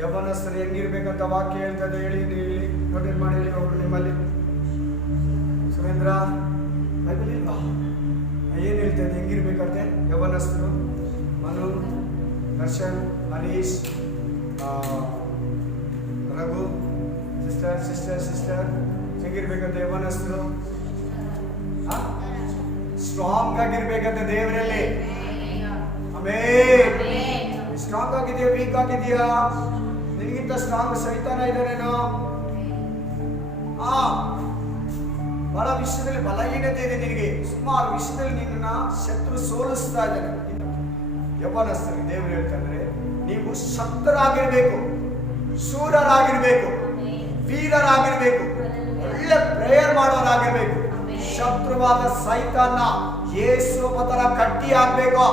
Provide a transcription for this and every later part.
ಯೌವನಸ್ಥರು ಹೆಂಗಿರ್ಬೇಕಂತ ವಾಕ್ಯ ಹೇಳ್ತದೆ. ಹೇಳಿ ನೋಟಿಸ್ ಮಾಡಿ ಹೇಳಿ ಒಬ್ರು ನಿಮ್ಮಲ್ಲಿ. ಸುರೇಂದ್ರ ಬೈಬಲ್ ಇಲ್ವಾ? ಏನು ಹೇಳ್ತದೆ ಹೆಂಗಿರ್ಬೇಕಂತೆ ಯೌವನಸ್ಥರು? ಮನು, ದರ್ಶನ್, ಹರೀಶ್, ರಘು, ಸಿಸ್ಟರ್ ಹೆಂಗಿರ್ಬೇಕಂತೆ ಯೌವನಸ್ಥರು? ಸ್ಟ್ರಾಂಗ್ ಆಗಿರ್ಬೇಕಂತೆ ದೇವರಲ್ಲಿ. ಆಮೆನ್. ಸ್ಟ್ರಾಂಗ್ ಆಗಿದೆಯಾ ವೀಕ್ ಆಗಿದೆಯಾ? ನಿನಗಿಂತ ಸ್ಟ್ರಾಂಗ್ ಸೈತಾನ ಇದ್ದಾನೇನೋ? ಬಹಳ ವಿಷಯದಲ್ಲಿ ಬಲಹೀನತೆ ಇದೆ ನಿನಗೆ. ಸುಮಾರು ವಿಷಯದಲ್ಲಿ ನಿನ್ನ ಶತ್ರು ಸೋಲಿಸ್ತಾ ಇದ್ದಾನೆ. ಯೌವನಸ್ಥರಿಗೆ ದೇವರು ಹೇಳ್ತಾರೆ, ನೀವು ಶಕ್ತರಾಗಿರ್ಬೇಕು, ಶೂರರಾಗಿರ್ಬೇಕು, ವೀರರಾಗಿರ್ಬೇಕು, ಒಳ್ಳೆ ಪ್ರೇಯರ್ ಮಾಡೋರಾಗಿರ್ಬೇಕು. ಶತ್ರುವಾದ ಸೈತಾನ ಯೇಸು ತರ ಕಟ್ಟಿ ಹಾಕ್ಬೇಕು.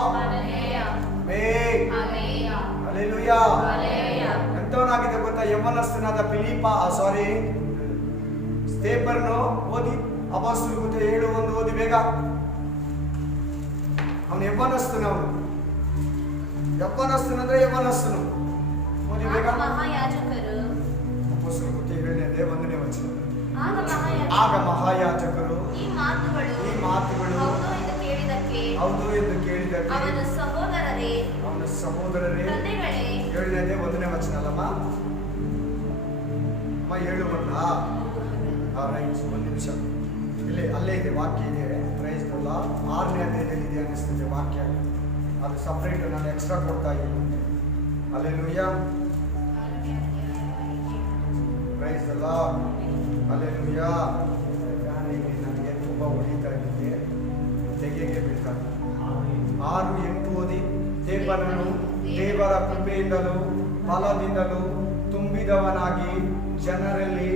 ಎಂತವನಾಗಿದೆ ಗೊತ್ತಾ? ಯೌವನಸ್ಥನಾದ ಸ್ತೇಫನನು ಓದಿ. ಅಪೊಸ್ತಲರ ಕೃತ್ಯ 7:1 ಓದಿ ಬೇಗ. ಅವನು ಯೌವನಸ್ಥನವನು. ಯೌವನಸ್ಥನಂದ್ರೆ ಯೌವನಸ್ಥನು. ಓದಿ ಬೇಗ. ಅಪೊಸ್ತಲರ ಕೃತ್ಯ 7:1 ವಚನ. ಆಗ ಮಹಾಯಾಜಕರು ಈ ಮಾತುಗಳು ಹೌದು ಎಂದು ಕೇಳಿದಕ್ಕೆ ಅವನ ಸಹೋದರರೇ 7:1 ವಚನ ಅಲ್ಲಮ್ಮ 7:1. ರೈಟ್, ಒಂದು ನಿಮಿಷ. ಅಲ್ಲೇ ಇದೆ ವಾಕ್ಯ ಇದೆ. ಪ್ರೈಸ್ ಅಲ್ಲ 6ನೇ ಅಧ್ಯಾಯದಲ್ಲಿ ಇದೆ ಅನಿಸ್ತದೆ ವಾಕ್ಯ. ಅದು ಸಪ್ರೇಟ್, ನಾನು ಎಕ್ಸ್ಟ್ರಾ ಕೊಡ್ತಾ ಇದ್ದೀನಿ. ಹಲ್ಲೆಲೂಯಾ, ಪ್ರೈಸ್ ಅಲ್ಲ, ಹಲ್ಲೆಲೂಯಾ. ನನಗೆ ತುಂಬ ಹೊಡಿತಾ ಇದ್ದೀನಿ, ತೆಗೆಗೆ ಬೀಳ್ತಾರೆ. 6:8 ಓದಿ. ಸ್ತೇಫನನು ದೇವರ ಕೃಪೆಯಿಂದಲೂ ಫಲದಿಂದಲೂ ತುಂಬಿದವನಾಗಿ ಜನರಲ್ಲಿ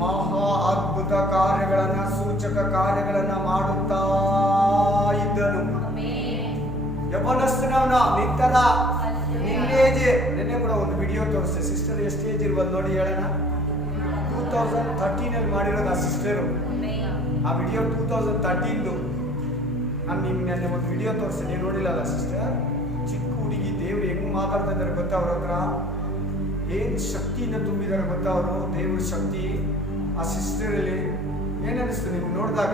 ಮಹಾ ಅದ್ಭುತ ಕಾರ್ಯಗಳನ್ನ, ಸೂಚಕ ಕಾರ್ಯಗಳನ್ನ ಮಾಡುತ್ತಾ ಇದ್ದನು. ಯೌವನಸ್ಥನವನ ನಿಂತರ ನಿನ್ನೆ ಕೂಡ ಒಂದು ವಿಡಿಯೋ ತೋರಿಸ್ತೆ. ಸಿಸ್ಟರ್ ಎಷ್ಟು ಏಜ್ ಇರ್ಬೋದು ನೋಡಿ ಹೇಳೋಣ. 2013 ಮಾಡಿರೋದು ಆ ಸಿಸ್ಟರು. ಆ ವಿಡಿಯೋ 2013. ನಾನು ನಿನ್ನೆ ಒಂದು ವಿಡಿಯೋ ತೋರಿಸ್ತೀನಿ, ನೀವು ನೋಡಿಲ್ಲಲ್ಲ ಸಿಸ್ಟರ್? ಚಿಕ್ಕ ಹುಡುಗಿ ದೇವ್ರು ಹೆಂಗ್ ಮಾತಾಡ್ತಾ ಇದ್ದಾರೆ ಗೊತ್ತಾ? ಅವ್ರ ಹತ್ರ ಏನ್ ಶಕ್ತಿಯಿಂದ ತುಂಬಿದ್ದಾರೆ ಗೊತ್ತಾ ಅವರು? ದೇವ್ರ ಶಕ್ತಿ ಆ ಸಿಸ್ಟರಲ್ಲಿ. ಏನನ್ನಿಸ್ತು ನಿಮ್ಗೆ ನೋಡಿದಾಗ?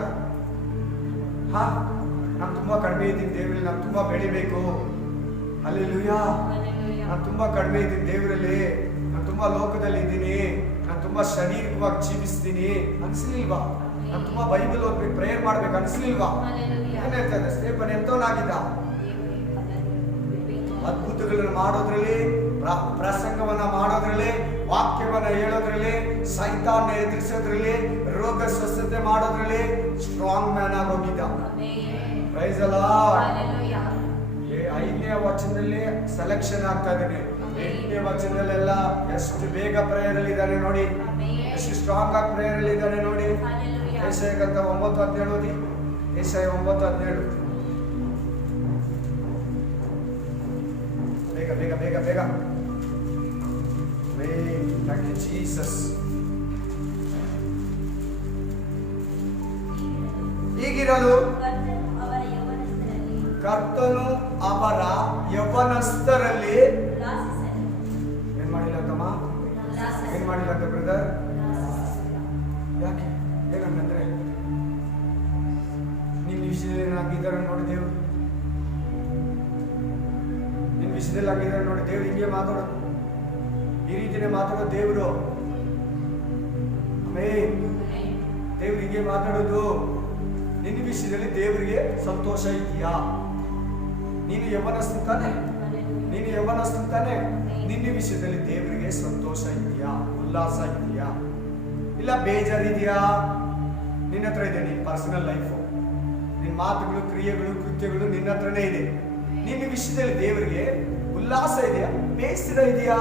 ನಾನು ತುಂಬಾ ಕಡಿಮೆ ಇದ್ದೀನಿ ದೇವರಲ್ಲಿ, ನಾನು ತುಂಬಾ ಬೆಳಿಬೇಕು. ಹಲ್ಲೆಲೂಯಾ. ನಾನು ತುಂಬಾ ಕಡಿಮೆ ಇದ್ದೀನಿ ದೇವರಲ್ಲಿ, ನಾನು ತುಂಬಾ ಲೋಕದಲ್ಲಿ ಇದ್ದೀನಿ, ನಾನು ತುಂಬಾ ಶಾರೀರಿಕವಾಗಿ ಜೀವಿಸ್ತೀನಿ ಅನ್ಸ್ಲಿಲ್ವಾ? ನಾನು ತುಂಬಾ ಬೈಬಲ್ ಓದ್ಬೇಕು, ಪ್ರೇಯರ್ ಮಾಡ್ಬೇಕು ಅನ್ಸ್ಲಿಲ್ವಾ? ಏನ್ ಹೇಳ್ತಾರೆ? ಸ್ತೇಫನ ಎಂತವನಾಗಿದ್ದ? ಅದ್ಭುತಗಳನ್ನು ಮಾಡೋದ್ರಲ್ಲಿ, ಪ್ರಸಂಗವನ್ನ ಮಾಡೋದ್ರಲ್ಲಿ, ವಾಕ್ಯವನ್ನ ಹೇಳೋದ್ರಲ್ಲಿ, ಸೈತಾನ್ನ ಎದುರಿಸೋದ್ರಲ್ಲಿ, ರೋಗ ಸ್ವಸ್ಥತೆ ಮಾಡೋದ್ರಲ್ಲಿ ಸ್ಟ್ರಾಂಗ್ ಮ್ಯಾನ್ ಆಗೋಗಿದ್ದ. Praise the Lord. 5ನೇ ವಚನದಲ್ಲಿ ಸೆಲೆಕ್ಷನ್ ಆಗ್ತಾ ಇದ್ದಾನೆ. 8ನೇ ವಚನದಲ್ಲೆಲ್ಲ ಎಷ್ಟು ಬೇಗ ಪ್ರೇಯರ್ ಅಲ್ಲಿ ಇದ್ದಾನೆ ನೋಡಿ, ಎಷ್ಟು ಸ್ಟ್ರಾಂಗ್ ಆಗಿ ಪ್ರೇಯರ್ ಅಲ್ಲಿ ಇದ್ದಾನೆ ನೋಡಿ. ಯೆಶಾಯಕಂತ 9:17 ಓದಿ. ಯೆಶಾಯ 9:17. ಬೇಗ ಬೇಗ ಬೇಗ ಬೇಗ. Thank you Jesus. ಹೀಗಿರಲು ಕರ್ತನು ಅವರ ಯೌವನಸ್ಥರಲ್ಲಿ ಏನ್ ಮಾಡಿಲ್ಲ ಅಂತಮ್ಮ? ಏನ್ ಮಾಡಿಲ್ಲ ಅಂತ ಬ್ರದರ್? ಯಾಕೆ? ಏನಂದ್ರೆ ನಿನ್ನ ವಿಷಯದಲ್ಲಿ ಏನಾಗಿದ್ದಾರೆ ನೋಡಿ ದೇವ್ರು. ನಿನ್ನ ವಿಷಯದಲ್ಲಿ ಆಗಿದ್ದಾರೆ ನೋಡಿ ದೇವ್ರು. ಹಿಂಗೆ ಮಾತಾಡೋದು, ಈ ರೀತಿನೇ ಮಾತಾಡೋದು ದೇವ್ರು. ಆಮೆನ್. ದೇವ್ರು ಹಿಂಗೆ ಮಾತಾಡೋದು. ನಿನ್ನ ವಿಷಯದಲ್ಲಿ ದೇವರಿಗೆ ಸಂತೋಷ ಇದೆಯಾ? ನೀನು ಯೌವನಸ್ಥ ತಾನೆ? ನೀನು ಯೌವನಸ್ಥ ತಾನೆ? ನಿನ್ನ ವಿಷಯದಲ್ಲಿ ದೇವರಿಗೆ ಸಂತೋಷ ಇದೆಯಾ? ಉಲ್ಲಾಸ ಇದೆಯಾ? ಇಲ್ಲ ಬೇಜಾರಿದೆಯಾ? ನಿನ್ನ ಹತ್ರ ಇದೆ. ನಿನ್ನ ಪರ್ಸನಲ್ ಲೈಫು, ನಿನ್ನ ಮಾತುಗಳು, ಕ್ರಿಯೆಗಳು, ಕೃತ್ಯಗಳು ನಿನ್ನ ಹತ್ರನೇ ಇದೆ. ನಿನ್ನ ವಿಷಯದಲ್ಲಿ ದೇವರಿಗೆ ಉಲ್ಲಾಸ ಇದೆಯಾ? ಬೇಸರ ಇದೆಯಾ?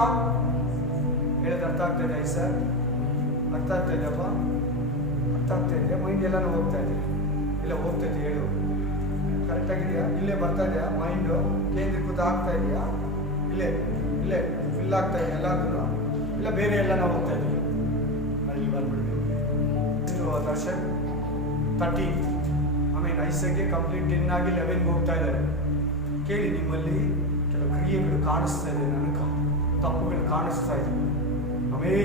ಹೇಳೋದು ಅರ್ಥ ಆಗ್ತಾ ಇದೆ ಸರ್? ಅರ್ಥ ಆಗ್ತಾ ಇದೆಯಪ್ಪ? ಅರ್ಥ ಆಗ್ತಾ ಇದೆ? ಮೈಂಡ್ ಎಲ್ಲಾನು ಹೋಗ್ತಾ ಇದೆ? ಇಲ್ಲ ಹೋಗ್ತೈತೆ ಹೇಳು. ಕರೆಕ್ಟ್ ಆಗಿದೆಯಾ? ಇಲ್ಲೇ ಬರ್ತಾ ಇದೆಯಾ? ಮೈಂಡು ಕೇಂದ್ರೀಕೃತ ಆಗ್ತಾ ಇದೆಯಾ? ಇಲ್ಲೇ ಇಲ್ಲೇ ಫಿಲ್ ಆಗ್ತಾ ಇದೆ ಎಲ್ಲಾದ್ರೂ? ಇಲ್ಲ ಬೇರೆ ಎಲ್ಲ ನಾವು ಹೋಗ್ತಾ ಇದ್ದೀವಿ? ಅಲ್ಲಿ ಬಂದ್ಬಿಡ್ತೀವಿ. ದರ್ಶನ್ 30, ಆಮೇಲೆ ಐಸಕ್ಕೆ ಕಂಪ್ಲೀಟ್ 10 ಆಗಿ 11ಗೆ ಹೋಗ್ತಾ ಇದ್ದಾರೆ. ಕೇಳಿ, ನಿಮ್ಮಲ್ಲಿ ಕೆಲವು ಕ್ರಿಯೆಗಳು ಕಾಣಿಸ್ತಾ ಇದೆ ನನಗೆ. ತಪ್ಪುಗಳು ಕಾಣಿಸ್ತಾ ಇದೆ. ಆಮೇಲೆ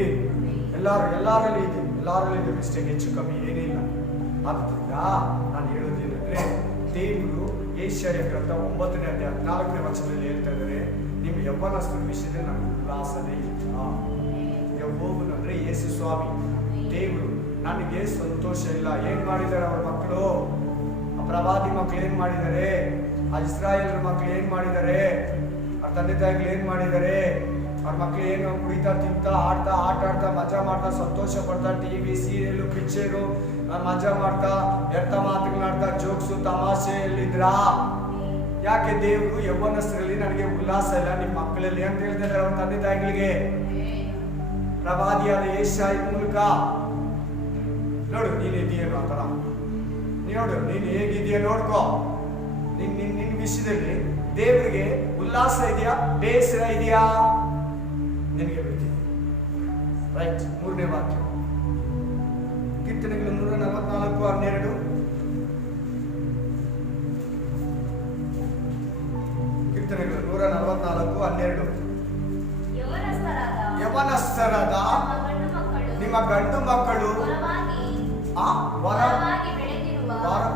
ಎಲ್ಲರಲ್ಲಿ ಇದೆ ಮಿಸ್ಟೇಕ್, ಹೆಚ್ಚು ಕಮ್ಮಿ ಏನಿಲ್ಲ. ಆದ್ದರಿಂದ ನಾನು ಹೇಳೋದೇನೆಂದ್ರೆ, ದೇವರು ಯೆಶಾಯ ಗ್ರಂಥ 9ನೇ ಅಧ್ಯಾಯ 14ನೇ ವಚನದಲ್ಲಿ ಹೇಳ್ತಾ ಇದ್ದಾರೆ, ನಿಮ್ಮ ಯೌವನಸ್ಥರ ವಿಷಯದಲ್ಲಿ ನನಗೆ ಉಲ್ಲಾಸನೇ ಇಲ್ಲ. ಯೆಹೋವನು ಅಂದ್ರೆ ಯೇಸು ಸ್ವಾಮಿ ದೇವರು, ನನಗೆ ಸಂತೋಷ ಇಲ್ಲ. ಏನ್ ಮಾಡಿದ್ದಾರೆ ಅವ್ರ ಮಕ್ಕಳು? ಆ ಪ್ರವಾದಿ ಮಕ್ಕಳು ಏನ್ ಮಾಡಿದ್ದಾರೆ? ಆ ಇಸ್ರಾಯೇಲ್ ಮಕ್ಕಳು ಏನ್ ಮಾಡಿದ್ದಾರೆ? ಅವ್ರ ತಂದೆ ತಾಯಿಗಳು ಏನ್ ಮಾಡಿದ್ದಾರೆ? ಅವ್ರ ಮಕ್ಳು ಏನು ಕುಡಿತಾ ತಿಂತಾ ಆಟ ಆಡ್ತಾ ಮಜಾ ಮಾಡ್ತಾ ಸಂತೋಷ ಪಡ್ತಾ ಟಿವಿ ಸೀರಿಯಲ್ ಪಿಕ್ಚರು ಮಜಾ ಮಾಡ್ತಾ ವ್ಯರ್ಥ ಮಾತುಗಳಾಡ್ತಾ ಜೋಕ್ಸು ತಮಾಷೆ ಎಲ್ಲಿದ್ರಾ? ಯಾಕೆ ದೇವರು ಯೌವನಸ್ಥರಲ್ಲಿ ನನಗೆ ಉಲ್ಲಾಸ ಇಲ್ಲ ನಿಮ್ಮ ಮಕ್ಕಳಲ್ಲಿ ಅಂತ ಹೇಳ್ತಾರೆ ಅವ್ರ ತಂದೆ ತಾಯಿಗಳಿಗೆ. ಪ್ರವಾದಿಯಾದ ಯೆಶಾಯ ಮೂಲಕ ನೋಡು, ನೀನು ಇದೆಯೇನೋ ಆ ಥರ ನೋಡು, ನೀನು ಹೇಗಿದೆಯಾ ನೋಡ್ಕೋ. ನಿನ್ನ ವಿಷಯದಲ್ಲಿ ದೇವರಿಗೆ ಉಲ್ಲಾಸ ಇದೆಯಾ, ಬೇಸರ ಇದೆಯಾ ನಿನಗೆ ಬಿಡ್ತೀನಿ. ರೈಟ್. 3ನೇ ವಾಕ್ಯ, ಕೀರ್ತನೆಗಳು 144:12. ಕೀರ್ತನೆಗಳು 144:12. ಯವನಸ್ಥರಾದ ನಿಮ್ಮ ಗಂಡು ಮಕ್ಕಳು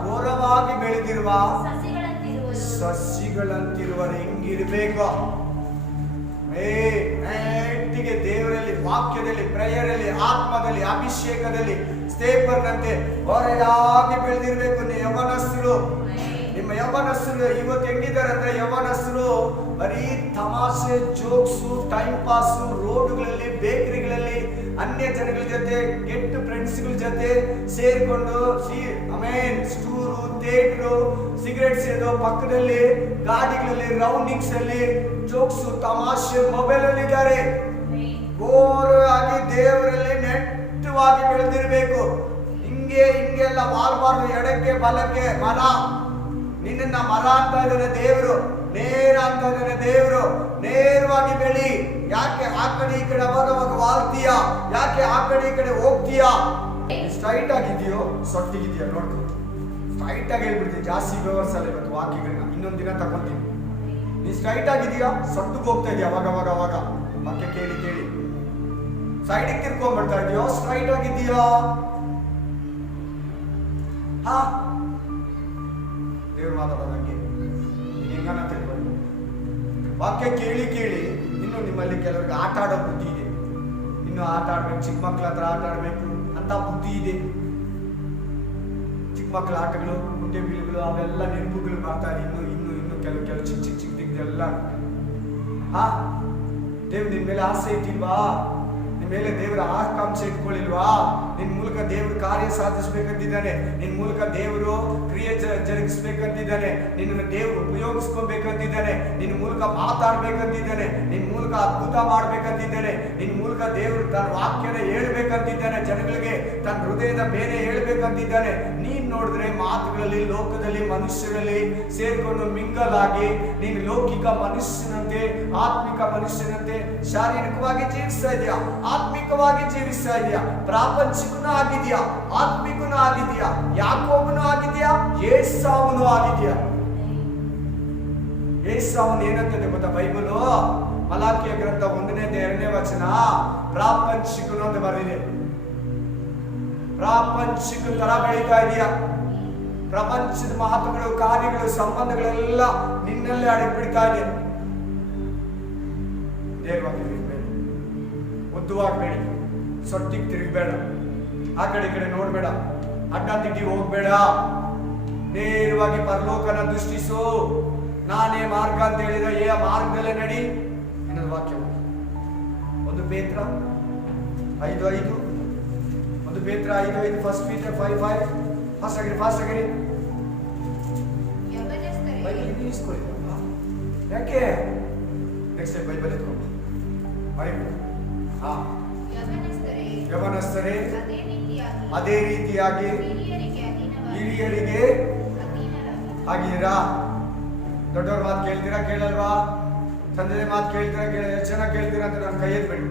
ಘೋರವಾಗಿ ಬೆಳೆದಿರುವ ಸಸಿಗಳಂತಿರುವರು ಹೆಂಗಿರ್ಬೇಕು? ನೆಟ್ಟಿಗೆ ದೇವರಲ್ಲಿ, ವಾಕ್ಯದಲ್ಲಿ, ಪ್ರೇಯರಲ್ಲಿ, ಆತ್ಮದಲ್ಲಿ, ಅಭಿಷೇಕದಲ್ಲಿ ಸ್ಥೇಪರ್ನಂತೆ ಹೊರೆಯಾಗಿ ಬೆಳೆದಿರ್ಬೇಕು ನಿಮ್ಮ ಯೌವನಸ್ಥರು. ಇವತ್ತು ಹೆಂಗಿದ್ದಾರೆ ಅಂದ್ರೆ, ಯೌವನಸ್ಥರು ಬರೀ ತಮಾಷೆ, ಜೋಕ್ಸು, ಟೈಮ್ ಪಾಸು, ರೋಡ್ಗಳಲ್ಲಿ, ಬೇಕರಿಗಳಲ್ಲಿ, ಅನ್ಯ ಜನಗಳ ಜೊತೆ, ಕೆಟ್ಟ ಫ್ರೆಂಡ್ಸ್ಗಳ ಜೊತೆ ಸೇರ್ಕೊಂಡು ಸ್ಟೂರು, ಥಿಯೇಟ್ರು, ಸಿಗರೇಟ್ ಸೇದೋ ಪಕ್ಕದಲ್ಲಿ, ಗಾಡಿಗಳಲ್ಲಿ, ರೌಂಡಿಂಗ್ಸ್ ಅಲ್ಲಿ ಜೋಕ್ಸು, ತಮಾಷೆ, ಮೊಬೈಲ್ ಅಲ್ಲಿ ಇದ್ದಾರೆ. ಘೋರವಾಗಿ ದೇವರಲ್ಲಿ ನೆಟ್ಟವಾಗಿ ಬೆಳೆದಿರ್ಬೇಕು. ಹಿಂಗೆಲ್ಲ ವಾಲ್ಬಾರ್ದು, ಎಡಕ್ಕೆ ಬಲಕ್ಕೆ ಮರ. ನಿನ್ನ ಮರ ಅಂತ ಇದ್ದಾನೆ ದೇವರು, ನೇರ ಅಂತ ಇದ್ದಾನೆ ದೇವರು. ನೇರವಾಗಿ ಬೆಳಿ. ಯಾಕೆ ಆ ಕಡೆ ಈ ಕಡೆ ಅವಾಗ ವಾಲ್ತೀಯ? ಯಾಕೆ ಆ ಕಡೆ ಈ ಕಡೆ ಹೋಗ್ತೀಯಾ? ಸ್ಟ್ರೈಟ್ ಆಗಿದೆಯೋ ಸೊಟ್ಟಿಗಿದೆಯಾ ನೋಡ್ಕೊ. ಸ್ಟ್ರೈಟ್ ಆಗಿ ಹೇಳ್ಬಿಡ್ತೀನಿ, ಜಾಸ್ತಿ ವ್ಯವಸ್ಥೆ ಇವತ್ತು ವಾಕ್ಯಗಳನ್ನ ಇನ್ನೊಂದು ದಿನ ತಗೊಂತೀನಿ. ನೀ ಸ್ಟ್ರೈಟ್ ಆಗಿದೆಯಾ, ಸೊಟ್ಟಿಗೆ ಹೋಗ್ತಾ ಇದೆಯಾ ಅವಾಗ ವಾಕ್ಯ ಕೇಳಿ ಸೈಡಿಗೆ ತಿರ್ಕೊಂಡ್ಬಿಡ್ತಾ ಇದೆಯೋ, ಸ್ಟ್ರೈಟ್ ಆಗಿದೆಯಾ? ದೇವ್ರು ಮಾತಾಡೋದಂಗೆ ಹೆಂಗನ ತಿಳ್ಕೊಂಡು ವಾಕ್ಯ ಕೇಳಿ ಇನ್ನು ನಿಮ್ಮಲ್ಲಿ ಕೆಲವ್ರಿಗೆ ಆಟ ಆಡೋ ಬುದ್ಧಿ ಇದೆ. ಇನ್ನು ಆಟ ಆಡ್ಬೇಕು, ಚಿಕ್ಕ ಮಕ್ಳ ಹತ್ರ ಆಟ ಆಡ್ಬೇಕು ಅಂತ ಬುದ್ಧಿ ಇದೆ. ಚಿಕ್ಕ ಮಕ್ಳ ಆಟಗಳು, ಮುಂದೆ ಬೀಳುಗಳು, ಅವೆಲ್ಲ ನೆನಪುಗಳು ಮಾಡ್ತಾರೆ. ಇನ್ನು ಕೆಲವು ಚಿಕ್ಕದೆಲ್ಲ ದೇವ್ರು ನಿನ್ ಮೇಲೆ ಆಸೆ ಇಟ್ಟಿಲ್ವಾ? ನಿನ್ ಮೇಲೆ ದೇವರ ಆಕಾಂಕ್ಷೆ ಇಟ್ಕೊಳ್ಳಿಲ್ವಾ? ನಿನ್ ಮೂಲಕ ದೇವರು ಕಾರ್ಯ ಸಾಧಿಸ್ಬೇಕಂತಿದ್ದಾನೆ. ನಿನ್ ಮೂಲಕ ದೇವರು ಕ್ರಿಯೆ ಜರುಗಿಸ್ಬೇಕಂತಿದ್ದಾನೆ. ನಿನ್ನನ್ನು ದೇವರು ಉಪಯೋಗಿಸ್ಕೊಬೇಕಂತಿದ್ದಾನೆ. ನಿನ್ನ ಮೂಲಕ ಮಾತಾಡ್ಬೇಕಂತಿದ್ದಾನೆ. ನಿನ್ ಮೂಲಕ ಅದ್ಭುತ ಮಾಡ್ಬೇಕಂತಿದ್ದಾನೆ. ನಿನ್ ಮೂಲಕ ದೇವರು ತನ್ನ ವಾಕ್ಯನ ಹೇಳ್ಬೇಕಂತಿದ್ದಾನೆ. ಜನಗಳಿಗೆ ತನ್ನ ಹೃದಯದ ಬೇರೆ ಹೇಳ್ಬೇಕಂತಿದ್ದಾನೆ. ನೀನ್ ನೋಡಿದ್ರೆ ಮಾತುಗಳಲ್ಲಿ, ಲೋಕದಲ್ಲಿ, ಮನುಷ್ಯರಲ್ಲಿ ಸೇರ್ಕೊಂಡು ಮಿಂಗಲ್ ಆಗಿ ನೀನು ಲೌಕಿಕ ಮನುಷ್ಯನಂತೆ, ಆತ್ಮಿಕ ಮನುಷ್ಯನಂತೆ ಶಾರೀರಿಕವಾಗಿ ಜೀವಿಸ್ತಾ ಇದೆಯಾ, ಆತ್ಮಿಕವಾಗಿ ಜೀವಿಸ್ತಾ ಇದೆಯಾ, ಪ್ರಾಪಂಚಿಕನೂ ಆಗಿದೆಯಾ, ಆತ್ಮಿಕನೂ ಆಗಿದೆಯಾ, ಯಾಕೋಬನು ಆಗಿದೆಯಾ, ಏಸಾವನು ಆಗಿದೆಯಾ? ಏಸಾವನು ಏನಂತದೆ ಗೊತ್ತಾ ಬೈಬಲು? ಮಲಾಕಿಯ ಗ್ರಂಥ 1ನೇ 2ನೇ ವಚನ, ಪ್ರಾಪಂಚಿಕನು ಅಂತ ಬರೆದಿದೆ. ಪ್ರಾಪಂಚಿಕ ತರ ಬೆಳೀತಾ ಇದೆಯಾ? ಪ್ರಪಂಚದ ಮಾತುಗಳು, ಕಾರ್ಯಗಳು, ಸಂಬಂಧಗಳೆಲ್ಲ ನಿನ್ನಲ್ಲೇ ಅಡಗಿಬಿಡ್ತಾ ಇದೆ. ನೇರವಾಗಿ ತಿರುಗಬೇಡ, ಉದ್ದವಾಗಬೇಡಿ, ಸೊಟ್ಟಿಗೆ ತಿರುಗಬೇಡ, ಆ ಕಡೆ ಈ ಕಡೆ ನೋಡ್ಬೇಡ, ಅಡ್ಡ ತಿಡ್ಡಿ ಹೋಗ್ಬೇಡ. ನೇರವಾಗಿ ಪರಲೋಕನ ದೃಷ್ಟಿಸು. ನಾನೇ ಮಾರ್ಗ ಅಂತ ಹೇಳಿದ್ರೆ ಆ ಮಾರ್ಗದಲ್ಲೇ ನಡಿ. ಇನ್ನೊಂದು ವಾಕ್ಯ, 1 ಪೇತ್ರ 5:5, 1 ಪೇತ್ರ 5:5, 1 Peter 5:5. ಫಾಸ್ಟ್ ಆಗಿರಿ. ಬೈಬಲ್ ಇಸ್ಕೊಳ್ಳಿ. ಯಾಕೆ ನೆಕ್ಸ್ಟ್ ಟೈಮ್ ಬೈಬಲ್ ಎತ್ಕೊಂಡು ಮರಿಬೇಡ. ಯವನಸ್ಥರೇ ಅದೇ ರೀತಿಯಾಗಿ ಹಿರಿಯರಿಗೆ ಆಗಿರಾ. ದೊಡ್ಡವ್ರ ಮಾತು ಕೇಳ್ತೀರಾ, ಕೇಳಲ್ವಾ? ತಂದೆ ಮಾತು ಕೇಳ್ತೀರಾ, ಎಷ್ಟು ಜನ ಕೇಳ್ತೀರಾ ಅಂತ ನಾನು ಕೈ ಎತ್ಬೇಡಿ.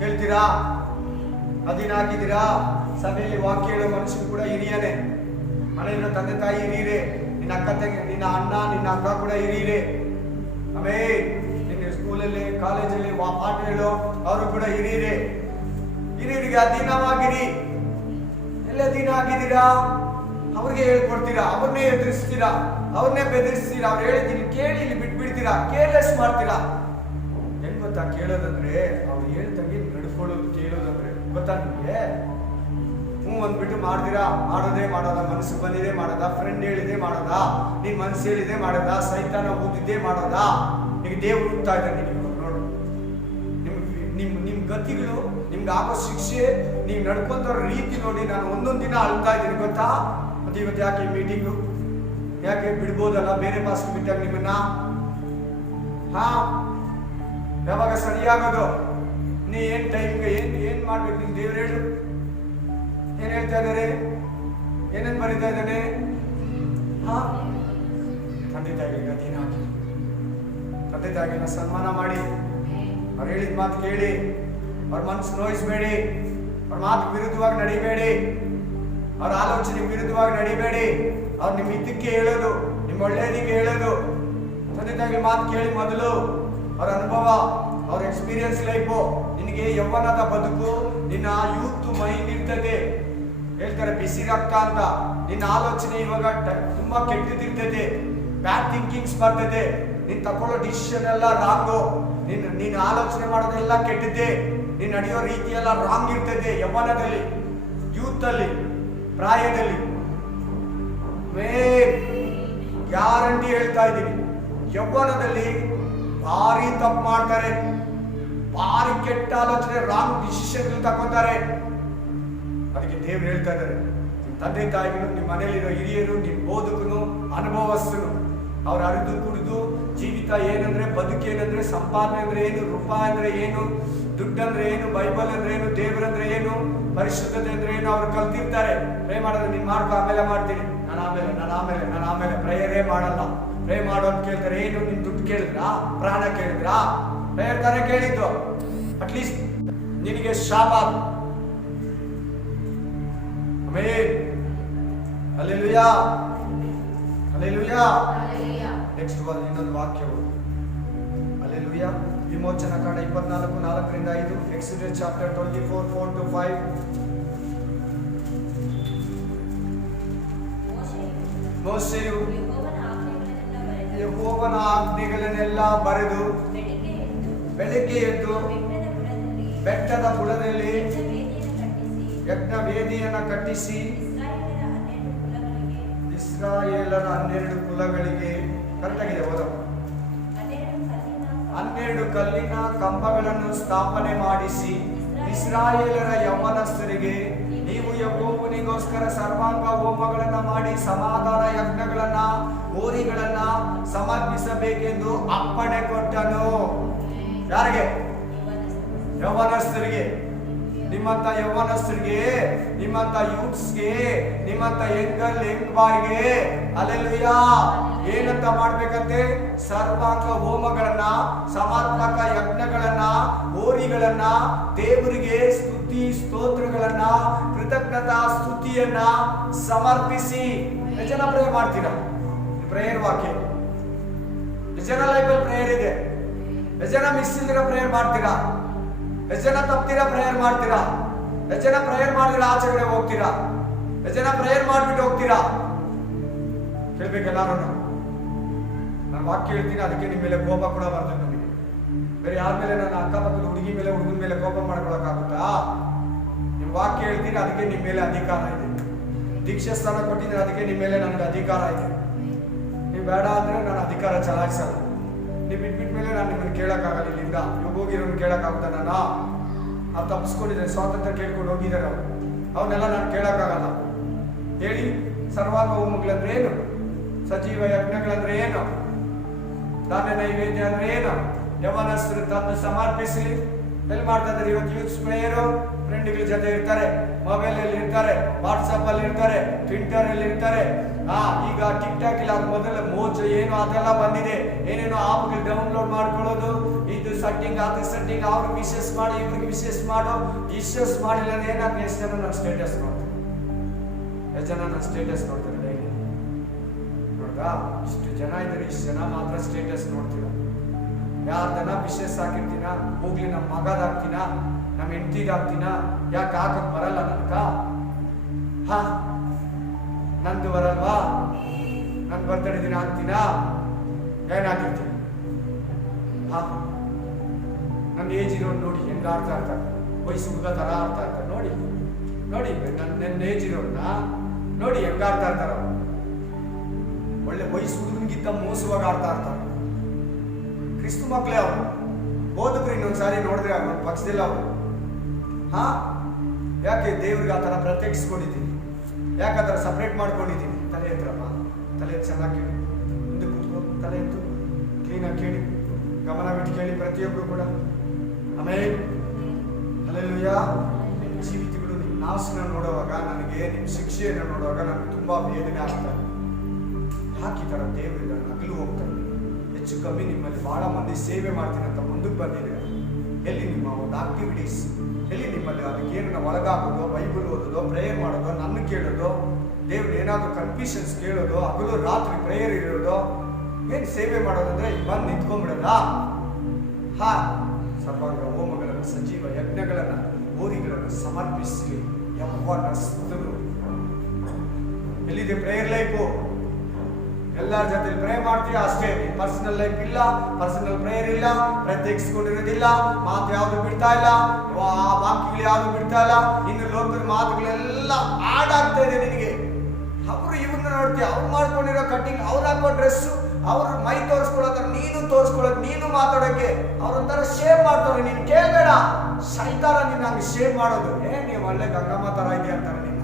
ಕೇಳ್ತೀರಾ? ಅಧೀನಾಗಿದ್ದೀರಾ? ಸಭೆಯಲ್ಲಿ ವಾಕ್ಯ ಹೇಳೋ ಮನುಷ್ಯನು ಕೂಡ ಹಿರಿಯನೇ. ಮನೆಯಲ್ಲಿರೋ ತಂದೆ ತಾಯಿ ಹಿರಿಯರೇ. ನಿನ್ನ ಅಕ್ಕ ತಂಗಿ, ನಿನ್ನ ಅಣ್ಣ, ನಿನ್ನ ಅಕ್ಕ ಕೂಡ ಹಿರಿಯರೇ. ಆಮೇಲೆ ನಿನ್ನ ಸ್ಕೂಲಲ್ಲಿ ಕಾಲೇಜಲ್ಲಿ ಪಾಠ ಹೇಳೋ ಅವರು ಕೂಡ ಹಿರಿಯರಿಗೆ ಅಧೀನವಾಗಿರಿ. ಎಲ್ಲ ಅಧೀನ ಆಗಿದ್ದೀರಾ? ಅವ್ರಿಗೆ ಹೇಳ್ಕೊಡ್ತೀರಾ, ಅವ್ರನ್ನೇ ಎದುರಿಸ್ತೀರಾ, ಅವ್ರನ್ನೇ ಬೆದರಿಸ್ತೀರಾ. ಅವ್ರು ಹೇಳಿದ್ದೀನಿ ಕೇಳಿ ಇಲ್ಲಿ ಬಿಟ್ಬಿಡ್ತೀರಾ, ಕೇರ್ಲೆಸ್ ಮಾಡ್ತೀರಾ. ಹೆಂಗ್ ಗೊತ್ತಾ ಕೇಳೋದಂದ್ರೆ? ಅವ್ರು ಹೇಳ್ದಂಗೆ ನಡ್ಕೊಳ್ಳೋದು. ಕೇಳೋದಂದ್ರೆ ಗೊತ್ತಾ ನಿಮ್ಗೆ? ಅಂದ್ಬಿಟ್ಟು ಮಾಡ್ತೀರಾ, ಮಾಡೋದ, ಮನಸ್ಸು ಬಂದಿದೆ ಮಾಡೋದ, ಫ್ರೆಂಡ್ ಹೇಳಿದೆ ಮಾಡೋದ, ನಿನ್ ಮನಸ್ಸು ಹೇಳಿದೆ ಮಾಡೋದ, ಸೈತಾನ ಊದಿದ್ದೇ ಮಾಡೋದ. ಈಗ ದೇವ್ರು ಹುಡ್ತಾ ಇದ್ದಾನೆ ನಿಮ್ಗೆ. ನೋಡು, ನಿಮ್ ಗತಿಗಳು, ನಿಮ್ಗೆ ಆಗೋ ಶಿಕ್ಷೆ, ನೀವು ನಡ್ಕೊಂತ ರೀತಿ ನೋಡಿ ನಾನು ಒಂದೊಂದು ದಿನ ಅಳ್ತಾ ಇದ್ದೀನಿ ಗೊತ್ತಾ. ಮತ್ತೆ ಇವತ್ತು ಯಾಕೆ ಮೀಟಿಂಗು? ಯಾಕೆ ಬಿಡ್ಬೋದಲ್ಲ ಬೇರೆ ಪಾಸ್ಟ್ ಬಿಟ್ಟಾಗ ನಿಮ್ಮನ್ನ? ಯಾವಾಗ ಸರಿಯಾಗೋದು? ನೀ ಏನ್ ಟೈಮ್ಗೆ ಏನ್ ಮಾಡ್ಬೇಕು? ನಿಮ್ ದೇವ್ರು ಹೇಳು. ಏನ್ ಹೇಳ್ತಾ ಇದ್ದಾರೆ? ಏನೇನ್ ಬರೀತಾ ಇದ್ದಾನೆ? ತಂದೆ ತಾಯಿಗಳಿಗೆ ಅಧೀನ ಆಗಿ, ತಂದೆ ತಾಯಿಗಳನ್ನ ಸನ್ಮಾನ ಮಾಡಿ, ಅವ್ರು ಹೇಳಿದ ಮಾತು ಕೇಳಿ, ಅವ್ರ ಮನಸ್ಸು ನೋಯಿಸ್ಬೇಡಿ, ಅವ್ರ ಮಾತು ವಿರುದ್ಧವಾಗಿ ನಡಿಬೇಡಿ, ಅವ್ರ ಆಲೋಚನೆ ವಿರುದ್ಧವಾಗಿ ನಡಿಬೇಡಿ. ಅವ್ರು ನಿಮ್ ಇದಕ್ಕೆ ಹೇಳೋದು, ನಿಮ್ ಒಳ್ಳೆಯದಿಗೆ ಹೇಳೋದು. ತಂದೆ ತಾಯಿಗಳ ಮಾತು ಕೇಳಿ ಮೊದಲು. ಅವ್ರ ಅನುಭವ, ಅವ್ರ ಎಕ್ಸ್ಪೀರಿಯನ್ಸ್ ಲೈಫು. ನಿನಗೆ ಯೌವನದ ಬದುಕು, ನಿನ್ನ ಯೂತ್ ಮೈಂಡ್ ಇರ್ತದೆ. ಹೇಳ್ತಾರೆ ಬಿಸಿ ರಕ್ತ ಅಂತ. ನಿನ್ನ ಆಲೋಚನೆ ಇವಾಗ ತುಂಬಾ ಕೆಟ್ಟದಿರ್ತದೆ, ಬ್ಯಾಡ್ ಥಿಂಕಿಂಗ್ಸ್ ಬರ್ತದೆ. ನೀನ್ ತಕೊಳ್ಳೋ ಡಿಸಿಷನ್ ಎಲ್ಲ ರಾಂಗು, ನೀನ್ ಆಲೋಚನೆ ಮಾಡೋದೆಲ್ಲ ಕೆಟ್ಟದ್ದೆ, ನೀನ್ ನಡೆಯೋ ರೀತಿ ಎಲ್ಲ ರಾಂಗ್ ಇರ್ತದೆ. ಯೌವನದಲ್ಲಿ, ಯೂತ್ ಅಲ್ಲಿ, ಪ್ರಾಯದಲ್ಲಿ ಗ್ಯಾರಂಟಿ ಹೇಳ್ತಾ ಇದ್ದೀನಿ, ಯೌವನದಲ್ಲಿ ಭಾರಿ ತಪ್ಪು ಮಾಡ್ತಾರೆ, ಭಾರಿ ಕೆಟ್ಟ ಆಲೋಚನೆ, ರಾಂಗ್ ಡಿಸಿಷನ್ ತಗೊಂತಾರೆ. ಅದಕ್ಕೆ ದೇವ್ರು ಹೇಳ್ತಾ ಇದ್ದಾರೆ, ನಿಮ್ ತಂದೆ ತಾಯಿಗಳು, ನಿಮ್ಮ ಮನೆಯಲ್ಲಿರೋ ಹಿರಿಯರು, ನಿಮ್ ಬೋಧಕನು, ಅನುಭವಸ್ಥನು, ಅವ್ರ ಅರಿದು ಕುಡಿದು ಜೀವಿತ ಏನಂದ್ರೆ, ಬದುಕೇನಂದ್ರೆ, ಸಂಪಾದನೆ ಅಂದ್ರೆ ಏನು, ರೂಪಾಯಿ ಅಂದ್ರೆ ಏನು, ದುಡ್ಡಂದ್ರೆ ಏನು, ಬೈಬಲ್ ಅಂದ್ರೆ ಏನು, ದೇವರಂದ್ರೆ ಏನು, ಪರಿಶುದ್ಧತೆ ಅಂದ್ರೆ ಏನು ಅವ್ರು ಕಲ್ತಿರ್ತಾರೆ. ಪ್ರೇ ಮಾಡೋದು ನೀನ್ ಮಾಡ್ಕೊ, ಆಮೇಲೆ ಮಾಡ್ತೀನಿ, ನಾನು ಆಮೇಲೆ ಪ್ರೇಯರೇ ಮಾಡಲ್ಲ. ಪ್ರೇ ಮಾಡೋ ಅಂತ ಕೇಳ್ತಾರೆ. ಏನು ನಿನ್ ದುಡ್ಡು ಕೇಳಿದ್ರಾ? ಪ್ರಾಣ ಕೇಳಿದ್ರಾ? ಪ್ರೇಯರ್ ತಾನೇ ಕೇಳಿದ್ದು. ಅಟ್ಲೀಸ್ಟ್ ನಿನಗೆ ಶಾಬಾದ್. Hallelujah, hallelujah. ನೆಕ್ಸ್ಟ್ ಇನ್ನೊಂದು ವಾಕ್ಯವು ಹಲ್ಲೆಲೂಯಾ. ವಿಮೋಚನ ಕಾಂಡ 24:4-5, ಎಕ್ಸೋಡಸ್ ಚಾಪ್ಟರ್ 24:4-5. ಮೋಶೆಯು ಯೆಹೋವನ ಆಜ್ಞೆಗಳನ್ನೆಲ್ಲ ಬರೆದು ಬೆಳಿಗ್ಗೆ ಎದ್ದು ಬೆಟ್ಟದ ಬುಡದಲ್ಲಿ ಯಜ್ಞ ವೇದಿಯನ್ನು ಕಟ್ಟಿಸಿ ಇಸ್ರಾಯೇಲರ 12 ಕುಲಗಳಿಗೆ, ಕರೆಕ್ಟಾಗಿದೆ ಓದ, 12 ಕಲ್ಲಿನ ಕಂಬಗಳನ್ನು ಸ್ಥಾಪನೆ ಮಾಡಿಸಿ ಇಸ್ರಾಯೇಲರ ಯೌವನಸ್ಥರಿಗೆ, ನೀವು ಯೆಹೋವನಿಗೋಸ್ಕರ ಸರ್ವಾಂಗ ಹೋಮಗಳನ್ನ ಮಾಡಿ ಸಮಾಧಾನ ಯಜ್ಞಗಳನ್ನ, ಹೋರಿಗಳನ್ನ ಸಮರ್ಪಿಸಬೇಕೆಂದು ಅಪ್ಪಣೆ ಕೊಟ್ಟನು. ಯಾರಿಗೆ? ಯೌವನಸ್ಥರಿಗೆ. ನಿಮ್ಮಂತ ಯೌವನಸ್ಥರಿಗೆ, ನಿಮ್ಮಂತ ಯೂತ್ಸ್ಗೆ, ನಿಮ್ಮಂತ ಯಂಗ್ ಬಾಯ್ಗೆ ಹಲ್ಲೆಲೂಯಾ. ಏನಂತ ಮಾಡ್ಬೇಕಂತೆ? ಸರ್ವಾಂಗ ಹೋಮಗಳನ್ನ, ಸಮರ್ಪಕ ಯಜ್ಞಗಳನ್ನ, ಹೋರಿಗಳನ್ನ, ದೇವರಿಗೆ ಸ್ತುತಿ ಸ್ತೋತ್ರಗಳನ್ನ, ಕೃತಜ್ಞತಾ ಸ್ತುತಿಯನ್ನ ಸಮರ್ಪಿಸಿ. ಎಷ್ಟು ಜನ ಪ್ರೇಯರ್ ಮಾಡ್ತೀರಾ? ಪ್ರೇಯರ್ ವಾಕ್ಯ ಎಷ್ಟು ಜನ ಲೈಫಲ್ಲಿ ಪ್ರೇಯರ್ ಇದೆ? ಎಷ್ಟು ಜನ ಮಿಸ್ ಇಲ್ದಿರ ಪ್ರೇಯರ್ ಮಾಡ್ತೀರಾ? ಎಷ್ಟು ಜನ ತಪ್ತೀರಾ ಪ್ರೇಯರ್ ಮಾಡ್ತೀರಾ? ಎಷ್ಟು ಜನ ಪ್ರೇಯರ್ ಮಾಡಿದ್ರೆ ಆಚೆಗಡೆ ಹೋಗ್ತೀರಾ? ಎಷ್ಟು ಜನ ಪ್ರೇಯರ್ ಮಾಡ್ಬಿಟ್ಟು ಹೋಗ್ತೀರಾ? ಕೇಳ್ಬೇಕೆಲ್ಲಾರು. ನಾನು ವಾಕ್ಯ ಹೇಳ್ತೀನಿ, ಅದಕ್ಕೆ ನಿಮ್ಮ ಮೇಲೆ ಕೋಪ ಕೂಡ ಬರ್ತದೆ ನನಗೆ. ಬೇರೆ ಯಾರ ಮೇಲೆ, ನನ್ನ ಅಕ್ಕಪಕ್ಕದ ಹುಡುಗಿ ಮೇಲೆ, ಹುಡುಗನ ಮೇಲೆ ಕೋಪ ಮಾಡ್ಕೊಳಕ್ಕಾಗುತ್ತಾ? ನಿಮ್ ವಾಕ್ಯ ಹೇಳ್ತೀನಿ, ಅದಕ್ಕೆ ನಿಮ್ಮ ಮೇಲೆ ಅಧಿಕಾರ ಇದೆ. ದೀಕ್ಷೆ ಸ್ಥಾನ ಕೊಟ್ಟಿದ್ರೆ ಅದಕ್ಕೆ ನಿಮ್ಮ ಮೇಲೆ ನನಗೆ ಅಧಿಕಾರ ಇದೆ. ನೀವು ಬೇಡ ಅಂದ್ರೆ ನಾನು ಅಧಿಕಾರ ಚಲಾಯಿಸಲ್ಲ. ನೀವು ಬಿಟ್ಮೇಲೆ ನಾನು ನಿಮ್ಮನ್ನು ಕೇಳಕ್ಕಾಗಲ್ಲ. ಇಲ್ಲಿಂದ ಇವಾಗ ಹೋಗಿರೋನು ಕೇಳಕ್ಕಾಗುತ್ತಾ? ನಾನು ಅವ್ರು ತಪ್ಪಿಸ್ಕೊಂಡಿದ್ದಾರೆ, ಸ್ವಾತಂತ್ರ್ಯ ಕೇಳ್ಕೊಂಡು ಹೋಗಿದ್ದಾರೆ ಅವರು, ಅವನ್ನೆಲ್ಲ ನಾನು ಕೇಳಕ್ಕಾಗಲ್ಲ. ಹೇಳಿ, ಸರ್ವಾಂಗ ಹೋಮಗಳಂದ್ರೆ ಏನು? ಸಜೀವ ಯಜ್ಞಗಳಂದ್ರೆ ಏನು? ಧಾನ್ಯ ನೈವೇದ್ಯ ಅಂದ್ರೆ ಏನು? ಯೌವನಸ್ಥರು ತಂದು ಸಮರ್ಪಿಸಿ. ಎಲ್ಲಿ ಮಾಡ್ತಾ ಇದ್ದಾರೆ ಇವತ್ತು? ಯೂತ್ಸ್ ಪ್ರೇಯರು ಫ್ರೆಂಡ್ಗಳ ಜೊತೆ ಇರ್ತಾರೆ, ಮೊಬೈಲ್ ಅಲ್ಲಿ ಇರ್ತಾರೆ, ವಾಟ್ಸಪ್ ಅಲ್ಲಿ ಇರ್ತಾರೆ, ಟ್ವಿಟರ್ ಅಲ್ಲಿ ಇರ್ತಾರೆ. ಈಗ ಟಿಕ್ ಟಾಕ್ ಇಲ್ಲ, ಅದು ಮೊದಲ ಮೋಜು ಏನು ಅದೆಲ್ಲ ಬಂದಿದೆ. ಏನೇನೋ ಆಪ್ಗಳು ಡೌನ್ಲೋಡ್ ಮಾಡ್ಕೊಳ್ಳೋದು, ಇದು ಸೆಟ್ಟಿಂಗ್, ಅದು ಸೆಟ್ಟಿಂಗ್, ಅವ್ರಿಗೆ ವಿಶೇಷ ಮಾಡಿ, ಇವ್ರಿಗೆ ವಿಶೇಷ ಮಾಡೋ. ವಿಶೇಷ ಮಾಡಿಲ್ಲ ಏನಾಗ ಎಷ್ಟು ಜನ ನನ್ನ ಸ್ಟೇಟಸ್ ನೋಡ್ತಾರೆ? ಎಷ್ಟು ಜನ ನನ್ನ ಸ್ಟೇಟಸ್ ನೋಡ್ತಾರೆ ಡೈಲಿ? ನೋಡ್ದಾ? ಇಷ್ಟು ಜನ ಇದ್ದಾರೆ, ಇಷ್ಟು ಜನ ಮಾತ್ರ ಸ್ಟೇಟಸ್ ನೋಡ್ತೀರ. ಯಾರ್ದನ ಬಿಸ್ನೆಸ್ ಹಾಕಿರ್ತೀನ, ಹೋಗ್ಲಿ ನಮ್ಮ ಮಗದಾಗ್ತೀನ, ನಮ್ಮ ಹೆಂಡತಿದಾಗ್ತೀನ, ಯಾಕೆ ಹಾಕಕ್ ಬರಲ್ಲ ನನ್ಕ? ಹಾ, ನಂದು ಬರಲ್ವಾ? ನನ್ ಬರ್ತಡೇ ದಿನ ಹಾಕ್ತೀನ, ಏನಾಗಿರ್ತೀನಿ? ಹಾ, ನನ್ನ ಏಜ್ ಇರೋನು ನೋಡಿ ಹೆಂಗ ಆಡ್ತಾ ಇರ್ತಾರೆ, ವಯಸ್ಸು ಹುಡುಗ ತರ ಆಡ್ತಾ ಇರ್ತಾರೆ. ನೋಡಿ ನೋಡಿ, ನನ್ನ ಏಜ್ ಇರೋನ್ನ ನೋಡಿ ಹೆಂಗ ಆಡ್ತಾ ಇರ್ತಾರ. ಒಳ್ಳೆ ವಯಸ್ಸು ಹುಡುಗನಿಗಿಂತ ಮೋಸವಾಗಿ ಆಡ್ತಾ ಇರ್ತಾರೆ. ಕ್ರಿಸ್ತು ಮಕ್ಕಳೇ ಅವರು. ಓದಿದ್ರು ಇನ್ನೊಂದ್ಸಾರಿ ನೋಡಿದ್ರೆ ಅವ್ರ ಪಕ್ಷದಿಲ್ಲ ಅವರು. ಹಾ, ಯಾಕೆ ದೇವ್ರಿಗೆ ಆ ಥರ ಪ್ರತ್ಯೇಕಿಸ್ಕೊಂಡಿದ್ದೀನಿ? ಯಾಕೆ ಆ ಥರ ಸಪ್ರೇಟ್ ಮಾಡ್ಕೊಂಡಿದ್ದೀನಿ? ತಲೆ ಎತ್ತರಮ್ಮ, ತಲೆ ಎತ್ತು, ಚೆನ್ನಾಗಿ ಕೇಳಿ, ಮುಂದೆ ಕೂತ್ಕೊ, ತಲೆ ಎತ್ತು, ಕ್ಲೀನಾಗಿ ಕೇಳಿ, ಗಮನ ಬಿಟ್ಟು ಕೇಳಿ ಪ್ರತಿಯೊಬ್ಬರು ಕೂಡ. ಆಮೇಲೆ ಹಲ್ಲೆಲೂಯಾ. ನಿಮ್ಮ ಜೀವಿತಗಳು ನಿಮ್ಮ ನಾಶನ ನೋಡುವಾಗ, ನನಗೆ ನಿಮ್ಮ ಶಿಕ್ಷೆಯನ್ನು ನೋಡುವಾಗ ನನಗೆ ತುಂಬ ವೇದನೆ ಆಗ್ತಾರೆ. ಯಾಕೆ ಈ ಥರ ದೇವರಿಂದ ನಗಲು ಹೋಗ್ತಾರೆ? ಹೆಚ್ಚು ಕಮ್ಮಿ ನಿಮ್ಮಲ್ಲಿ ಭಾಳ ಮಂದಿ ಸೇವೆ ಮಾಡ್ತೀನಿ ಅಂತ ಮುಂದಕ್ಕೆ ಬಂದಿದ್ದೀರ. ಎಲ್ಲಿ ನಿಮ್ಮ ಒಂದು ಆಕ್ಟಿವಿಟೀಸ್? ಎಲ್ಲಿ ನಿಮ್ಮಲ್ಲಿ ಅದಕ್ಕೇನ ಒಳಗಾಗೋದು, ಬೈಬಲ್ ಓದೋದು, ಪ್ರೇಯರ್ ಮಾಡೋದು, ನನ್ನ ಕೇಳೋದು, ದೇವ್ರು ಏನಾದರೂ ಕನ್ಫ್ಯೂಷನ್ಸ್ ಕೇಳೋದು, ಹಗಲು ರಾತ್ರಿ ಪ್ರೇಯರ್ ಇರೋದು, ಏನು ಸೇವೆ ಮಾಡೋದಂದ್ರೆ ಈಗ ಬಂದು ನಿಂತ್ಕೊಂಡ್ಬಿಡಲ್ಲ. ಹಾ, ಸರ್ವಾಂಗ ಹೋಮಗಳನ್ನು, ಸಜೀವ ಯಜ್ಞಗಳನ್ನು, ಹೋರಿಗಳನ್ನು ಸಮರ್ಪಿಸಿ ಯವ್ವನಸ್ಥರು. ಎಲ್ಲಿದೆ ಪ್ರೇಯರ್ ಲೈಫು? ಎಲ್ಲರ ಜೊತೆ ಪ್ರೇ ಮಾಡ್ತೀಯ ಅಷ್ಟೇ. ಪರ್ಸನಲ್ ಲೈಫ್ ಇಲ್ಲ, ಪರ್ಸನಲ್ ಪ್ರೇಯರ್ ಇಲ್ಲ, ಪ್ರತ್ಯೇಕಿಸ್ಕೊಂಡಿರೋದಿಲ್ಲ, ಮಾತು ಯಾವುದು ಬಿಡ್ತಾ ಇಲ್ಲ, ವಾಕ್ಯಗಳು ಯಾವುದು ಬಿಡ್ತಾ ಇಲ್ಲ. ಇನ್ನು ಲೋಕದ ಮಾತುಗಳೆಲ್ಲ ಆಡಾಗ್ತಾ ಇದೆ ನಿನಗೆ. ಅವರು ಇವ್ರನ್ನ ನೋಡ್ತೀಯ, ಅವ್ರು ಮಾಡ್ಕೊಂಡಿರೋ ಕಟ್ಟಿಂಗ್, ಅವ್ರು ಹಾಕೋ ಡ್ರೆಸ್ಸು, ಅವ್ರ ಮೈ ತೋರಿಸ್ಕೊಳ್ಳೋದ್ರೆ ನೀನು ತೋರಿಸ್ಕೊಳ್ಳೋದು, ನೀನು ಮಾತಾಡೋಕ್ಕೆ ಅವ್ರೊಂಥರ ಶೇವ್ ಮಾಡ್ತಾರೆ. ನೀನು ಕೇಳಬೇಡ, ಸೈತಾರ ನಿನ್ನ ಹಂಗೆ ಶೇವ್ ಮಾಡೋದು. ನೀವು ಒಳ್ಳೆ ಗಂಗಮ್ಮ ಥರ ಇದೆಯಾ ಅಂತಾರೆ ನಿನ್ನ.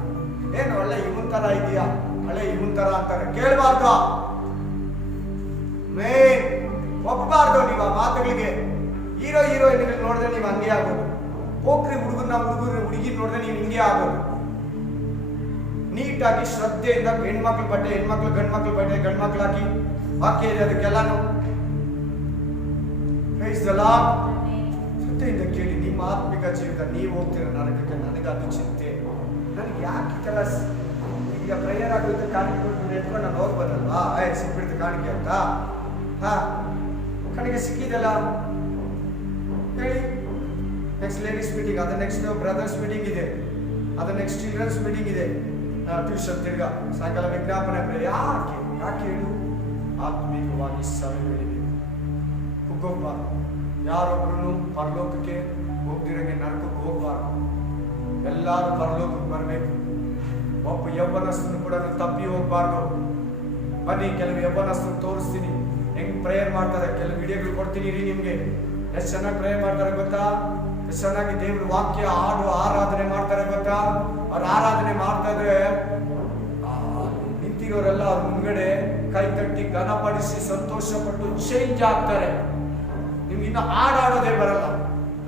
ಏನು ಒಳ್ಳೆ ಇವನ್ ಥರ ಇದೆಯಾ, ಒಳ್ಳೆ ಇವನ್ ಥರ ಅಂತಾರೆ. ಕೇಳಬಾರ್ದು, ಮೇನ್ ಒಪ್ಪಬಾರ್ದು ನೀವು ಆ ಮಾತುಗಳಿಗೆ. ಹೀರೋಯಿನ್ಗಳು ನೋಡಿದ್ರೆ ನೀವು ಹಂಗೆ ಆಗೋದು. ಪೋಖ್ರಿ ಹುಡುಗಿ ನೋಡಿದ್ರೆ ನೀವು ಹಿಂಗೆ ಆಗೋದು. ನೀಟಾಗಿ ಶ್ರದ್ಧೆಯಿಂದ ಹೆಣ್ಮಕ್ಳು ಬಟ್ಟೆ ಹೆಣ್ಮಕ್ಳು, ಗಂಡ್ಮಕ್ಳು ಬಟ್ಟೆ ಗಂಡ್ಮಕ್ಳು ಹಾಕಿ ವಾಕ್ಯ ಇದೆ ಅದಕ್ಕೆಲ್ಲಾನು ಪ್ರೈಸ್ ದಿ ಲಾರ್ಡ್. ಶ್ರದ್ಧೆಯಿಂದ ಕೇಳಿ. ನಿಮ್ಮ ಆತ್ಮಿಕ ಜೀವಿತ ನೀವು ಹೋಗ್ತೀರ ನರಕಕ್ಕೆ, ನನಗದು ಚಿಂತೆ. ನನಗೆ ಯಾಕೆ ಕೆಲಸ? ಈಗ ಪ್ರೇಯರ್ ಆಗುತ್ತೆ, ಕಾಣಿಕೆ ಎತ್ಕೊಂಡು ನಾನು ಹೋಗ್ಬೋದಲ್ವಾ? ಸಿಕ್ಬಿಡ್ತು ಕಾಣಿಕೆ ಅಂತ. ಹಾ, ಕಡೆಗೆ ಸಿಕ್ಕಿದೆಲ್ಲ ಹೇಳಿ. ನೆಕ್ಸ್ಟ್ ಲೇಡೀಸ್ ಮೀಟಿಂಗ್, ಅದು ನೆಕ್ಸ್ಟ್ ಬ್ರದರ್ಸ್ ಮೀಟಿಂಗ್ ಇದೆ, ಅದು ನೆಕ್ಸ್ಟ್ ಚಿಲ್ಡ್ರನ್ಸ್ ಮೀಟಿಂಗ್ ಇದೆ, ಟ್ಯೂಷನ್ ತಿರ್ಗಾ ಸಾಯಂಕಾಲ ವಿಜ್ಞಾಪನೆ. ಯಾಕೆ ಯಾಕೆ ಹೇಳು? ಆತ್ಮೀಕವಾಗಿ ಸಭೆ ಬೆಳಿಬೇಕು, ಕುಗ್ಗೋಗ್ಬಾರ್ದು. ಯಾರೊಬ್ರು ಪರಲೋಕಕ್ಕೆ ಹೋಗ್ದಿರಂಗೆ ನರಕಕ್ಕೆ ಹೋಗ್ಬಾರ್ದು. ಎಲ್ಲರೂ ಪರಲೋಕಕ್ಕೆ ಬರಬೇಕು. ಒಬ್ಬ ಯೌವನಸ್ಥನು ಕೂಡ ತಪ್ಪಿ ಹೋಗ್ಬಾರ್ದು. ಬನ್ನಿ, ಕೆಲವು ಯೌವನಸ್ಥರು ತೋರಿಸ್ತೀನಿ ಹೆಂಗ್ ಪ್ರೇಯರ್ ಮಾಡ್ತಾರೆ. ಕೆಲವು ವಿಡಿಯೋಗಳು ಕೊಡ್ತೀನಿ ರೀ ನಿಮ್ಗೆ. ಎಷ್ಟು ಚೆನ್ನಾಗಿ ಪ್ರೇಯರ್ ಮಾಡ್ತಾರೆ ಗೊತ್ತಾ? ಎಷ್ಟು ಚೆನ್ನಾಗಿ ದೇವ್ರ ವಾಕ್ಯ ಹಾಡು ಆರಾಧನೆ ಮಾಡ್ತಾರೆ ಗೊತ್ತಾ? ಅವ್ರ ಆರಾಧನೆ ಮಾಡ್ತಾ ಇದ್ರೆ ನಿಂತಿರೋರೆಲ್ಲ ಅವ್ರ ಮುಂದ್ಗಡೆ ಕೈ ತಟ್ಟಿ ಘನಪಡಿಸಿ ಸಂತೋಷಪಟ್ಟು ಚೇಂಜ್ ಆಗ್ತಾರೆ. ನಿಮ್ಗೆ ಇನ್ನು ಹಾಡಾಡೋದೇ ಬರಲ್ಲ,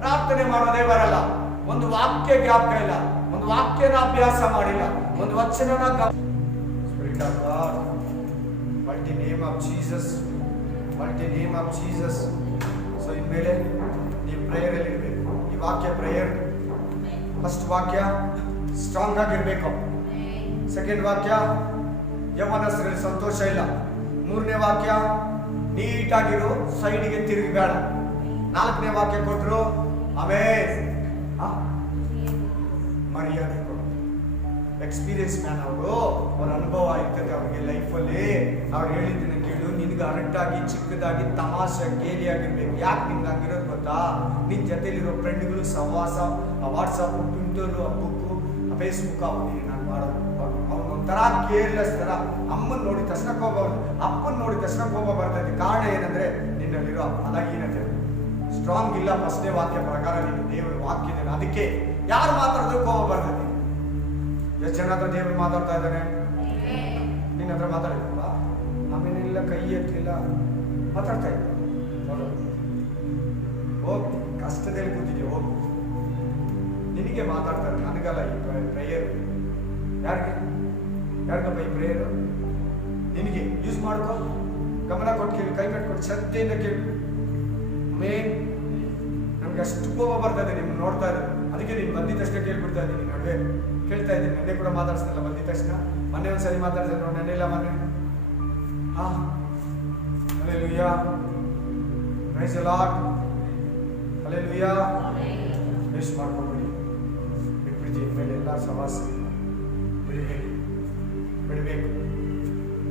ಪ್ರಾರ್ಥನೆ ಮಾಡೋದೇ ಬರಲ್ಲ, ಒಂದು ವಾಕ್ಯ ಜ್ಞಾಪಕ ಇಲ್ಲ, ಒಂದು ವಾಕ್ಯನ ಅಭ್ಯಾಸ ಮಾಡಿಲ್ಲ, ಒಂದು ವಚನನ spirit of God, mighty name of Jesus, mighty name of Jesus. So ಇನ್ಮೇಲೆ ನೀವು ಪ್ರೇಯರ್ ಅಲ್ಲಿ ಇರಬೇಕು. ಈ ವಾಕ್ಯ ಪ್ರೇಯರ್. ಫಸ್ಟ್ ವಾಕ್ಯ ಸ್ಟ್ರಾಂಗ್ ಆಗಿರ್ಬೇಕು. ಸೆಕೆಂಡ್ ವಾಕ್ಯ ಯೌವನಸ್ಥರಲ್ಲಿ ಸಂತೋಷ ಇಲ್ಲ. ಮೂರನೇ ವಾಕ್ಯ ನೀಟಾಗಿರು, ಸೈಡಿಗೆ ತಿರುಗಬೇಡ. ನಾಲ್ಕನೇ ವಾಕ್ಯ ಕೊಟ್ಟರು ಆಮೇಲೆ ಮರ್ಯಾದೆ ಕೊಡು. ಎಕ್ಸ್ಪೀರಿಯನ್ಸ್ ಮ್ಯಾನ್ ಅವರು, ಅವ್ರ ಅನುಭವ ಇರ್ತದೆ ಅವ್ರಿಗೆ ಲೈಫಲ್ಲಿ. ಅವ್ರು ಹೇಳಿದ್ದನ್ನ ಕೇಳು. ನಿನ್ಗೆ ಅರಟಾಗಿ ಚಿಕ್ಕದಾಗಿ ತಮಾಷೆ ಗೇಲಿಯಾಗಿರ್ಬೇಕು. ಯಾಕೆ ನಿನ್ಗೆ ಹಂಗಿರೋದು ಗೊತ್ತಾ? ನಿನ್ನ ಜೊತೆಲಿರೋ ಫ್ರೆಂಡ್ಗಳು ಸಹವಾಸ, ವಾಟ್ಸಪ್, ಟ್ವಿಟರು, ಬುಕ್ಕು, ಫೇಸ್ಬುಕ್ ಅವನಿಗೆ ನಾನು ಮಾಡೋದು. ಅವನೊಂಥರ ಕೇರ್ಲೆಸ್ ಥರ. ಅಮ್ಮನ ನೋಡಿದ ತಕ್ಷಣ ಕೋಪ ಬರ್ತದೆ, ಅಪ್ಪನ ನೋಡಿದ ತಕ್ಷಣ ಕೋಪ ಬರ್ತದೆ. ಕಾರಣ ಏನಂದ್ರೆ ನಿನ್ನಲ್ಲಿರೋ ಅಲಗೀನತೆ. ಸ್ಟ್ರಾಂಗ್ ಇಲ್ಲ. ಫಸ್ಟೇ ವಾಕ್ಯ ಪ್ರಕಾರ ನೀನು ದೇವರ ವಾಕ್ಯದ. ಅದಕ್ಕೆ ಯಾರು ಮಾತಾಡಿದ್ರು ಕೋಪ ಬರ್ತದೆ. ಎಷ್ಟು ಜನ ಹತ್ರ ದೇವರು ಮಾತಾಡ್ತಾ ಇದ್ದಾನೆ? ನಿನ್ನ ಹತ್ರ ಮಾತಾಡಿದ್ರಲ್ಲ, ಆಮೇಲೆ ಇಲ್ಲ, ಕೈ ಎತ್ತಲಿಲ್ಲ, ಮಾತಾಡ್ತಾ ಇದ್ದ. ಹೋಗಿ ಕಷ್ಟದಲ್ಲಿ ಕೂತಿದ್ಯೋ, ಹೋಗು. ನಿನಗೆ ಮಾತಾಡ್ತಾರೆ, ನನಗಲ್ಲ. ಈ ಪ್ರೇಯರ್ ಯಾರಿಗಪ್ಪ ಈ ಪ್ರೇಯರು? ನಿನಗೆ ಯೂಸ್ ಮಾಡ್ಕೊ. ಗಮನ ಕೊಟ್ಟು ಕೇಳಿ, ಕೈ ಕಟ್ಕೊಟ್ಟು ಶ್ರದ್ಧೆಯಿಂದ ಕೇಳಿ. ಮೇನ್ ನಮ್ಗೆ ಅಷ್ಟು ಕೋಪ ಬರ್ತದೆ ನಿಮ್ಗೆ ನೋಡ್ತಾ ಇದ್ದಾರೆ. ಅದಕ್ಕೆ ನೀನು ಬಂದಿದ್ದ ತಕ್ಷಣ ಕೇಳ್ಬಿಡ್ತಾ ಇದ್ದೀನಿ. ನಡುವೆ ಕೇಳ್ತಾ ಇದ್ದೀನಿ. ನೆನ್ನೆ ಕೂಡ ಮಾತಾಡ್ಸ್ತಿಲ್ಲ ಬಂದಿದ್ದ ತಕ್ಷಣ. ಮೊನ್ನೆ ಒಂದ್ಸರಿ ಮಾತಾಡ್ತಿದ್ದೆ ನೋಡಿ, ನೆನ್ನೆ ಇಲ್ಲ ಮೊನ್ನೆ. ಹಾ, hallelujah. Praise the Lord. Hallelujah. Waste ಮಾಡ್ಕೊಬೇಡಿ. ಬಿಟ್ಬಿಡಿ. ಮೇಲೆ ಎಲ್ಲ ಸವಾಸ ಬಿಡಬೇಕು.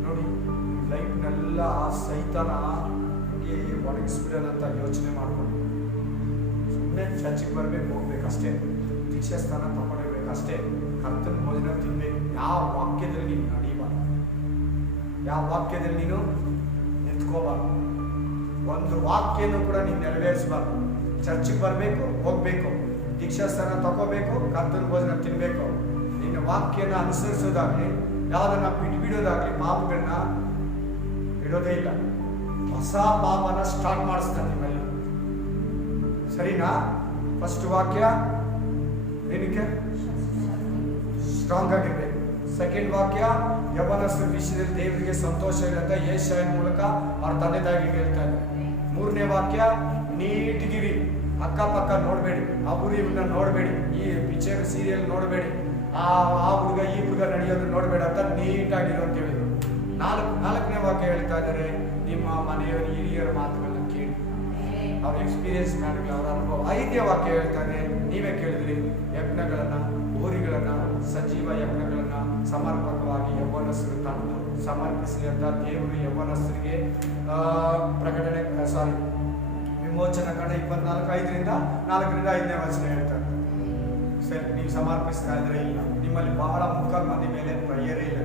ನೋಡಿ, ಲೈಫ್ನೆಲ್ಲ ಆ ಸೈತಾನ ಹಂಗೆ ಒಣಗಿಸ್ಬಿಡೋಣಂತ ಯೋಚನೆ ಮಾಡ್ಕೊಂಡು ಸುಮ್ಮನೆ ಚರ್ಚಿಗೆ ಬರ್ಬೇಕು, ಹೋಗ್ಬೇಕಷ್ಟೇ. ದೀಕ್ಷಾ ಸ್ಥಾನ ತಗೊಂಡಿರ್ಬೇಕಷ್ಟೇ. ಕರ್ತನ ಭೋಜನ ತಿನ್ಬೇಕು. ಯಾವ ವಾಕ್ಯದಲ್ಲಿ ನೀನು ನಡೀಬಾರ್ದು, ಯಾವ ವಾಕ್ಯದಲ್ಲಿ ನೀನು ನಿಂತ್ಕೋಬಾರ್ದು, ಒಂದು ವಾಕ್ಯನೂ ಕೂಡ ನೀನು ನೆರವೇರಿಸಬಾರ್ದು. ಚರ್ಚಿಗೆ ಬರಬೇಕು, ಹೋಗ್ಬೇಕು, ದೀಕ್ಷಾ ಸ್ಥಾನ ತಗೋಬೇಕು, ಕರ್ತನ ಭೋಜನ ತಿನ್ಬೇಕು. ನಿನ್ನ ವಾಕ್ಯನ ಅನುಸರಿಸೋದಾಗ್ಲಿ, ಯಾವುದನ್ನ ಬಿಟ್ಬಿಡೋದಾಗ್ಲಿ, ಪಾಪಗಳನ್ನ ಬಿಡೋದೇ ಇಲ್ಲ. ಹೊಸ ಪಾಪನ ಸ್ಟಾರ್ಟ್ ಮಾಡಿಸ್ತಾನೆ ನಿಮ್ಮಲ್ಲಿ. ಸರಿನಾ? ಫಸ್ಟ್ ವಾಕ್ಯ ಏನಕ್ಕೆ ಸ್ಟ್ರಾಂಗ್ ಆಗಿರ್ಬೇಕು. ಸೆಕೆಂಡ್ ವಾಕ್ಯ, ಯೌವನಸ್ಥರ ವಿಷಯದಲ್ಲಿ ದೇವರಿಗೆ ಸಂತೋಷ ಇಲ್ಲಂತ ಯೆಶಾಯನ ಮೂಲಕ ಅವ್ರ ತಂದೆ ತಾಯಿಗೆ ಹೇಳ್ತಾ ಇದ್ದಾರೆ. ಮೂರನೇ ವಾಕ್ಯ, ನೀಟ್ಗಿರಿ, ಅಕ್ಕಪಕ್ಕ ನೋಡಬೇಡಿ, ಅವರು ಇವನ್ನ ನೋಡಬೇಡಿ, ಈ ಪಿಕ್ಚರ್ ಸೀರಿಯಲ್ ನೋಡಬೇಡಿ, ಆ ಹುಡುಗ ಈ ಹುಡುಗ ನಡೆಯೋದು ನೋಡಬೇಡ ಅಂತ ನೀಟಾಗಿರೋ ಅಂತ ಹೇಳಿದ್ರು. ನಾಲ್ಕನೇ ವಾಕ್ಯ ಹೇಳ್ತಾ ಇದ್ದಾರೆ, ನಿಮ್ಮ ಮನೆಯವರ ಹಿರಿಯರ ಮಾತುಗಳನ್ನ ಕೇಳಿ, ಅವ್ರ ಎಕ್ಸ್ಪೀರಿಯನ್ಸ್ ಮಾಡಿ, ಅವರ ಅನುಭವ. 5ನೇ ವಾಕ್ಯ ಹೇಳ್ತಾನೆ, ನೀವೇ ಕೇಳಿದ್ರಿ, ಯಜ್ಞಗಳನ್ನ, ಹೋರಿಗಳನ್ನ, ಸಜೀವ ಯಜ್ಞಗಳನ್ನ ಸಮರ್ಪಕವಾಗಿ ಯೌವನಸ್ಥರು ತಂದು ಸಮರ್ಪಿಸಲಿ ಅಂತ ದೇವರು ಯೌವನಸ್ಥರಿಗೆ ವಿಮೋಚನ ಕಂಡ 24:5 4ರಿಂದ 5ನೇ ವಚನ ಹೇಳ್ತಾರೆ. ಸರಿ, ನೀವು ಸಮರ್ಪಿಸ್ತಾ ಇದ್ರೆ ಇಲ್ಲ, ನಿಮ್ಮಲ್ಲಿ ಬಹಳ ಮುಖಾಲ್ ಮಂದಿ ಮೇಲೆ ಪ್ರೇಯರೇ ಇಲ್ಲ.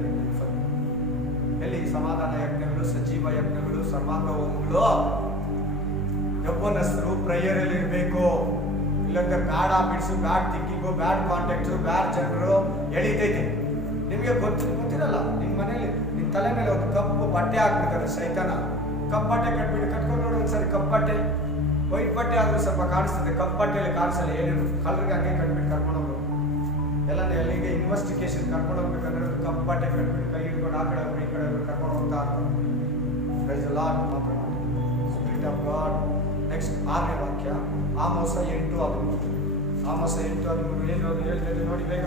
ಎಲ್ಲಿ ಸಮಾಧಾನ ಯಜ್ಞಗಳು, ಸಜೀವ ಯಜ್ಞಗಳು, ಸರ್ವಾಂಗ ಹೋಮಗಳು, ಯೌವನಸ್ಥರು ಪ್ರೇಯರಲ್ಲಿ ಇರಬೇಕು. ಇಲ್ಲಂದ್ರೆ ಬ್ಯಾಡ್ ಹಾಬಿಟ್ಸು, ಬ್ಯಾಡ್ ಥಿಂಕಿಂಗು, ಬ್ಯಾಡ್ ಕಾಂಟ್ಯಾಕ್ಟ್ಸು, ಬ್ಯಾಡ್ ಜನರು ಎಳಿತೈತೆ. ನಿಮಗೆ ಗೊತ್ತಿರಲ್ಲ, ನಿಮ್ಮ ಮನೇಲಿ ನಿಮ್ಮ ತಲೆ ಮೇಲೆ ಒಂದು ಕಪ್ಪು ಬಟ್ಟೆ ಹಾಕ್ಬಿಡ್ತಾರೆ ಸೈತಾನ. ಕಪ್ಪು ಬಟ್ಟೆ ಕಟ್ಕೊಂಡು ನೋಡಿ ಒಂದ್ಸರಿ. ಕಪ್ಪು ಬಟ್ಟೆ, ವೈಟ್ ಬಟ್ಟೆ ಆದ್ರೂ ಸ್ವಲ್ಪ ಕಾಣಿಸ್ತದೆ, ಕಪ್ಪು ಬಟ್ಟೆಯಲ್ಲಿ ಕಾಣಿಸಲ್ಲ. ಏನೇನು ಕಲರ್ಗೆ ಹಂಗೆ ಕಟ್ಬಿಟ್ಟು ಕರ್ಕೊಂಡು ಹೋಗ್ಬೇಕು. ಎಲ್ಲ ಎಲ್ಲಿಗೆ ಇನ್ವೆಸ್ಟಿಗೇಷನ್ ಕರ್ಕೊಂಡು ಹೋಗ್ಬೇಕಂದ್ರೆ ಕಪ್ಪು ಬಟ್ಟೆ ಕಟ್ಬಿಟ್ಟು ಕೈ ಹಿಡ್ಕೊಂಡು ಆ ಕಡೆ ಈ ಕಡೆ ಕರ್ಕೊಂಡು ಹೋಗ್ತಾ ಇರ್ತಾರೆ. Praise the Lord. Spirit of God. Next 6ನೇ ವಾಕ್ಯ, ಆಮೋಸ 8:13. ಆಮೋಸ 8:13 ಏನು ಹೇಳ್ತೇವೆ ನೋಡಿ ಬೇಗ.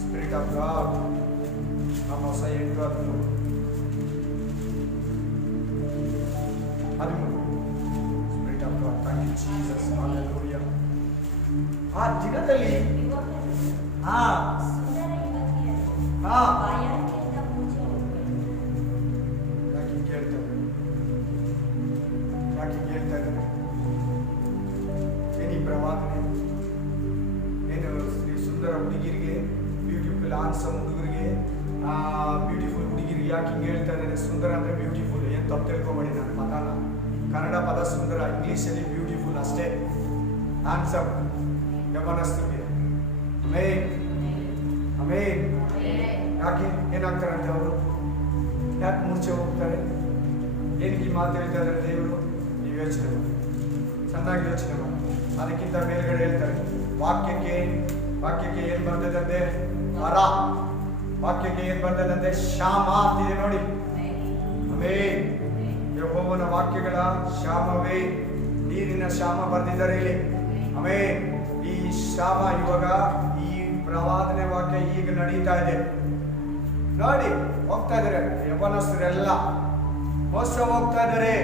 Spirit of God. ಆಮೋಸ 8:13. Spirit of God. Thank you Jesus. Hallelujah. ಆ ದಿನದಲ್ಲಿ ಸುಂದರ ಹುಡುಗಿರಿಗೆ, ಬ್ಯೂಟಿಫುಲ್ ಆನ್ಸಮ್ ಹುಡುಗರಿಗೆ, ಬ್ಯೂಟಿಫುಲ್ ಹುಡುಗಿರಿಗೆ ಯಾಕೆ ಹಿಂಗೆ ಹೇಳ್ತಾ ಇದ್ದಾರೆ? ಸುಂದರ ಅಂದರೆ ಬ್ಯೂಟಿಫುಲ್. ಏನು ತಪ್ಪು ತಿಳ್ಕೊಬೇಡಿ ನನ್ನ ಪದನ. ಕನ್ನಡ ಪದ ಸುಂದರ, ಇಂಗ್ಲೀಷಲ್ಲಿ ಬ್ಯೂಟಿಫುಲ್ ಅಷ್ಟೇ. ಆನ್ಸಮ್ ಯೌವನಸ್ಥರಿಗೆ. ಆಮೇನ್ ಆಮೇನ್. ಯಾಕೆ ಏನಾಗ್ತಾರಂತೆ ಅವರು? ಯಾಕೆ ಮೂರ್ಛೆ ಹೋಗ್ತಾರೆ? ಏನಕ್ಕೆ ಈ ಮಾತು ಹೇಳ್ತಾ ಇದ್ದಾರೆ ದೇವರು? ನೀವು ಯೋಚನೆ ಮಾಡಿ, ಚೆನ್ನಾಗಿ ಯೋಚನೆ ಮಾಡಿ. ಅದಕ್ಕಿಂತ ಮೇಲ್ಗಡೆ ಹೇಳ್ತಾರೆ, ವಾಕ್ಯಕ್ಕೆ ಏನ್ ಬರ್ತದಂತೆ? ವರ. ವಾಕ್ಯಕ್ಕೆ ಏನ್ ಬರ್ತದಂತೆ? ಶ್ಯಾಮ ಅಂತಿದೆ ನೋಡಿ. ಆಮೇನ್. ಯೆಹೋವನ ವಾಕ್ಯಗಳ ಶ್ಯಾಮವೇ, ನೀರಿನ ಶ್ಯಾಮ ಬರ್ದಿದ್ದಾರೆ ಇಲ್ಲಿ. ಆಮೇನ್. ಈ ಶ್ಯಾಮ ಇವಾಗ ಈ ಪ್ರವಾದನೆ ವಾಕ್ಯ ಈಗ ನಡೀತಾ ಇದೆ ನೋಡಿ. ಹೋಗ್ತಾ ಇದ್ದಾರೆ ಯೌವನಸ್ಥರೆಲ್ಲ, ಮೋಸ ಹೋಗ್ತಾ ಇದ್ದಾರೆ.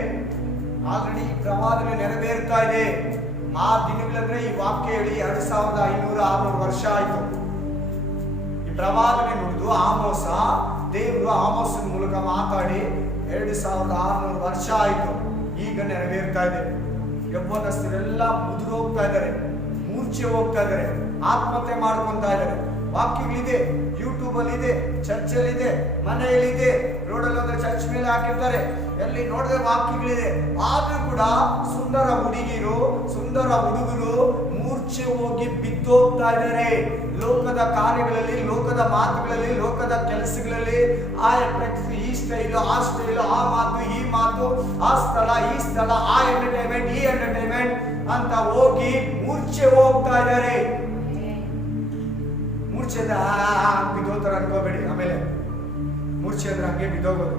ಆಲ್ರೆಡಿ ಈ ಪ್ರವಾದನೆ ನೆರವೇರ್ತಾ ಇದೆ. ಆ ದಿನಗಳಂದ್ರೆ ಈ ವಾಕ್ಯ ಹೇಳಿ 2500-600 ವರ್ಷ ಆಯ್ತು. ಈ ಪ್ರವಾದನೆ ನುಡಿದು ಆಮೋಸ, ದೇವರು ಆಮೋಸನ ಮೂಲಕ ಮಾತಾಡಿ 2600 ವರ್ಷ ಆಯ್ತು. ಈಗ ನೆರವೇರ್ತಾ ಇದೆ. ಯೌವನಸ್ಥರೆಲ್ಲ ಮುದುರು ಹೋಗ್ತಾ ಇದ್ದಾರೆ, ಮೂರ್ಛೆ ಹೋಗ್ತಾ ಇದ್ದಾರೆ, ಆತ್ಮಹತ್ಯೆ ಮಾಡ್ಕೊಂತಾ ಇದ್ದಾರೆ. ವಾಕ್ಯಗಳಿದೆ, ಯೂಟ್ಯೂಬ್ ಅಲ್ಲಿ ಇದೆ, ಚರ್ಚಲ್ಲಿ ಇದೆ, ಮನೆಯಲ್ಲಿದೆ, ರೋಡಲ್ಲಿ ಹೋದ್ರೆ ಚರ್ಚ್ ಮೇಲೆ ಹಾಕಿರ್ತಾರೆ, ಎಲ್ಲಿ ನೋಡಿದ್ರೆ ವಾಕ್ಯಗಳಿದೆ. ಆದ್ರೂ ಕೂಡ ಸುಂದರ ಹುಡುಗಿರು, ಸುಂದರ ಹುಡುಗರು ಮೂರ್ಛೆ ಹೋಗಿ ಬಿದ್ದೋಗ್ತಾ ಇದ್ದಾರೆ. ಲೋಕದ ಕಾರ್ಯಗಳಲ್ಲಿ, ಲೋಕದ ಮಾತುಗಳಲ್ಲಿ, ಲೋಕದ ಕೆಲಸಗಳಲ್ಲಿ, ಈ ಸ್ಟೈಲು, ಆ ಸ್ಟೈಲು, ಆ ಮಾತು, ಈ ಮಾತು, ಆ ಸ್ಥಳ, ಈ ಸ್ಥಳ, ಆ ಎಂಟರ್ಟೈನ್ಮೆಂಟ್, ಈ ಎಂಟರ್ಟೈನ್ಮೆಂಟ್ ಅಂತ ಹೋಗಿ ಮೂರ್ಛೆ ಹೋಗ್ತಾ ಇದ್ದಾರೆ. ಮೂರ್ಛೆ ಅಂದ್ರೆ ಬಿದ್ದೋತರ ಅನ್ಕೋಬೇಡಿ. ಆಮೇಲೆ ಮೂರ್ಛೆ ಅಂದ್ರೆ ಹಂಗೆ ಬಿದ್ದೋಗೋದು.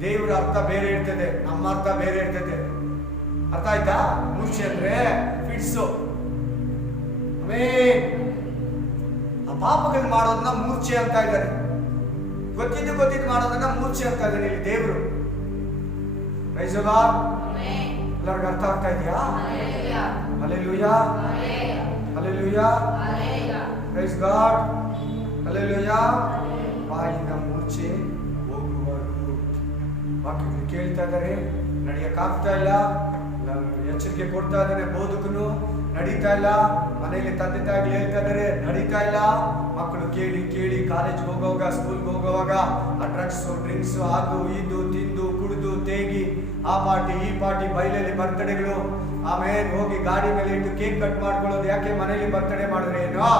ದೇವರ ಅರ್ಥ ಬೇರೆ ಇರ್ತದೆ, ನಮ್ಮ ಅರ್ಥ ಬೇರೆ ಇರ್ತದೆ. ಅರ್ಥ ಆಯ್ತಾ? ಮೂರ್ಛೆ ಅಂದ್ರೆ ಫಿಟ್ಸು. ಆಮೇಲೆ ಆ ಪಾಪಗಳು ಮಾಡೋದನ್ನ ಮೂರ್ಛೆ ಅಂತ ಇದ್ದಾರೆ. ಗೊತ್ತಿದ್ದು ಮಾಡೋದನ್ನ ಮೂರ್ಛೆ ಅಂತ ಇದ್ದಾರೆ ಇಲ್ಲಿ ದೇವರು. Praise the Lord. ಎಲ್ಲರಿಗೂ ಅರ್ಥ ಆಗ್ತಾ ಇದೆಯಾ? Hallelujah, hallelujah, praise God, hallelujah. ಬಾಯಿಂದ ಮೂರ್ಛೆ ಹೋಗುವರು. ವಾಕ್ಯಗಳು ಕೇಳ್ತಾ ಇದ್ದಾರೆ, ನಡೆಯಕ್ಕಾಗ್ತಾ ಇಲ್ಲ. ಎಚ್ಚರಿಕೆ ಕೊಡ್ತಾ ಇದ್ದಾನೆ ಬೋಧಕನು, ನಡೀತಾ ಇಲ್ಲ. ಮನೆಯಲ್ಲಿ ತಂದೆ ತಾಯಿಗಳು ಹೇಳ್ತಾ ಇದ್ದಾರೆ, ನಡೀತಾ ಇಲ್ಲ. ಮಕ್ಕಳು ಕೇಳಿ ಕೇಳಿ ಕಾಲೇಜ್ಗೆ ಹೋಗುವಾಗ, ಸ್ಕೂಲ್ಗೆ ಹೋಗುವಾಗ ಆ ಡ್ರಿಂಕ್ಸ್ ಅದು ಇದು ತಿಂದು ಕುಡಿದು ತೇಗಿ ಆ ಪಾರ್ಟಿ ಈ ಪಾರ್ಟಿ, ಬೈಲಲ್ಲಿ ಬರ್ತಡೆಗಳು, ಆಮೇಲೆ ಹೋಗಿ ಗಾಡಿ ಮೇಲೆ ಇಟ್ಟು ಕೇಕ್ ಕಟ್ ಮಾಡ್ಕೊಳ್ಳೋದು. ಯಾಕೆ? ಮನೇಲಿ ಬರ್ತಡೇ ಮಾಡಿದ್ರೆ ಏನೋ,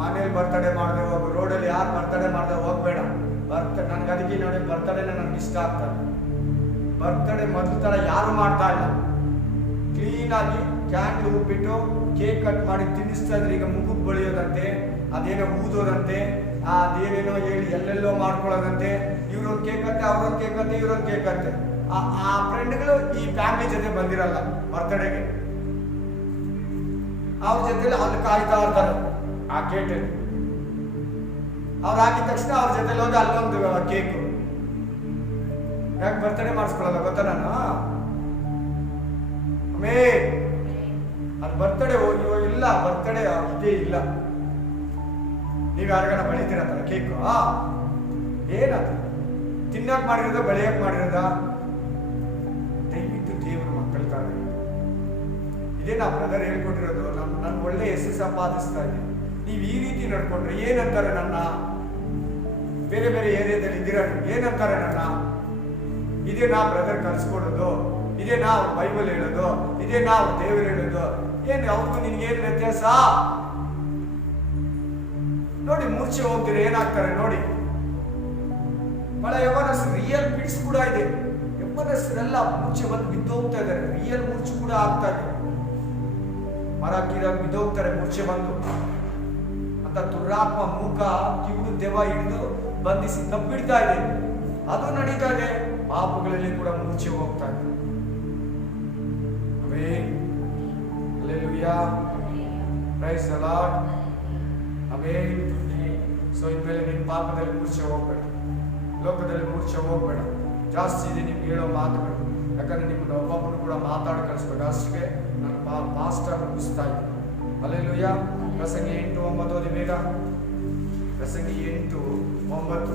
ಮನೇಲಿ ಬರ್ತಡೇ ಮಾಡದೆ ಹೋಗು. ರೋಡಲ್ಲಿ ಯಾರು ಬರ್ತಡೇ ಮಾಡದೆ ಹೋಗ್ಬೇಡ. ನನ್ಗೆ ಅದಕ್ಕೆ ನೋಡಿ ಬರ್ತಡೇನ ನನ್ಗೆ ಇಷ್ಟ ಆಗ್ತದೆ. ಬರ್ತಡೇ ಮೊದಲ ಥರ ಯಾರು ಮಾಡ್ತಾ ಇಲ್ಲ. ಕ್ಲೀನಾಗಿ ಕ್ಯಾಂಡಲ್ ಉಬ್ಬಿಟ್ಟು ಕೇಕ್ ಕಟ್ ಮಾಡಿ ತಿನ್ನಿಸ್ತಾ ಇದ್ರೆ. ಈಗ ಮುಖಕ್ಕೆ ಬಳಿಯೋದಂತೆ, ಅದೇನೋ ಊದೋದಂತೆ, ಅದೇನೇನೋ ಹೇಳಿ ಎಲ್ಲೆಲ್ಲೋ ಮಾಡ್ಕೊಳ್ಳೋದಂತೆ. ಇವ್ರೊಂದು ಕೇಕ್ ಅಂತೆ, ಅವ್ರೊಂದು ಕೇಕ್ ಅಂತೆ, ಇವ್ರೊಂದು ಕೇಕ್ ಅಂತೆ. ಆ ಫ್ರೆಂಡ್ಗಳು ಈ ಫ್ಯಾಮಿಲಿ ಜೊತೆ ಬಂದಿರಲ್ಲ ಬರ್ತಡೇಗೆ. ಅವ್ರ ಜೊತೆಲಿ ಅಲ್ಲಿ ಕಾಯ್ತಾ ಇರ್ತಾರೆ ಆ ಕೇಟಲ್ಲಿ. ಅವ್ರು ಹಾಕಿದ ತಕ್ಷಣ ಅವ್ರ ಜೊತೆಲಿ ಹೋಗಿ ಅಲ್ಲೊಂದು ಕೇಕು. ಯಾಕೆ ಬರ್ತಡೇ ಮಾಡಿಸ್ಕೊಳ್ಳಲ್ಲ ಗೊತ್ತಾ ನಾನು? ಅದು ಬರ್ತಡೇ ಇಲ್ಲ, ಬರ್ತಡೇ ಇದೇ ಇಲ್ಲ. ನೀವು ಯಾರಿಗಾನ ಬೆಳಿತೀರತ್ತಲ್ಲ ಕೇಕು, ಏನದು ತಿನ್ನಕ್ ಮಾಡಿರೋದ ಬೆಳೆಯಕ್ ಮಾಡಿರೋದ? ದಯವಿಟ್ಟು ದೇವರು ಮಕ್ಕಳ ಕಾರಣ ಇದೇ ನಾ ಬ್ರದರ್ ಹೇಳ್ಕೊಟ್ಟಿರೋದು. ನನ್ನ ಒಳ್ಳೆ ಹೆಸರು ಸಂಪಾದಿಸ್ತಾ ಇದ್ದೀನಿ. ನೀವು ಈ ರೀತಿ ನಡ್ಕೊಂಡ್ರೆ ಏನಂತಾರೆ ನನ್ನ? ಬೇರೆ ಬೇರೆ ಏರಿಯಾದಲ್ಲಿ ಇದ್ದೀರ, ಏನಂತಾರೆ ನನ್ನ? ಇದೇ ನಾ ಬ್ರದರ್ ಕಲ್ಸ್ಕೊಡೋದು, ಇದೇ ನಾವು ಬೈಬಲ್ ಹೇಳೋದು, ಇದೇ ನಾವು ದೇವರು ಹೇಳೋದು. ಏನು ಅವ್ರಿಗೂ ನಿನ್ಗೇನು ವ್ಯತ್ಯಾಸ? ನೋಡಿ, ಮೂರ್ಛೆ ಹೋಗ್ತೀರ ಏನಾಗ್ತಾರೆ ನೋಡಿ. ಬಹಳ ಯವನಸ್ ರಿಯಲ್ ಪಿಟ್ಸ್ ಕೂಡ ಇದೆ. ಯವನಸ್ಸರೆಲ್ಲ ಮೂರ್ಛೆ ಬಂದು ಬಿದ್ದೋಗ್ತಾ ಇದ್ದಾರೆ. ರಿಯಲ್ ಮೂರ್ಛೆ ಕೂಡ ಆಗ್ತಾ ಇದೆ. ಮರ ಗಿಡ ಬಿದ್ದೋಗ್ತಾರೆ ಮೂರ್ಛೆ ಬಂದು. ಅಂತ ದುರಾತ್ಮ ಮೂಕ ಕಿವುಡು ದೆವ್ವ ಹಿಡಿದು ಬಂಧಿಸಿ ತಬ್ಬಿಡ್ತಾ ಇದೆ. ಅದು ನಡೀತಾ ಇದೆ. ಪಾಪಗಳಲ್ಲಿ ಕೂಡ ಮೂರ್ಛೆ ಹೋಗ್ತಾ ಇದೆ. Hallelujah. Praise the Lord. Amen. So ಇನ್ಮೇಲೆ ನಿಮ್ಮ ಪಾಪದಲ್ಲಿ ಮೂರ್ಛೆ ಹೋಗ್ಬೇಡ, ಲೋಕದಲ್ಲಿ ಮೂರ್ಛೆ ಹೋಗ್ಬೇಡ. ಜಾಸ್ತಿ ಇದೆ ನಿಮ್ಗೆ ಹೇಳೋ ಮಾತುಗಳು. ಯಾಕಂದ್ರೆ ನಿಮ್ಮನ್ನ ಒಬ್ಬೊಬ್ಬರು ಕೂಡ ಮಾತಾಡಿ ಕಳಿಸ್ಬೇಕು. ಅಷ್ಟೇ ನಾನು ಪಾಸ್ಟರ್ ಮುಗಿಸ್ತಾ ಇದ್ದೀನಿ. ಹಲ್ಲೆಲೂಯಾ. ಪ್ರಸಂಗಿ 8:9 ಓದಿ ಬೇಗ. ಪ್ರಸಂಗಿ 8:9.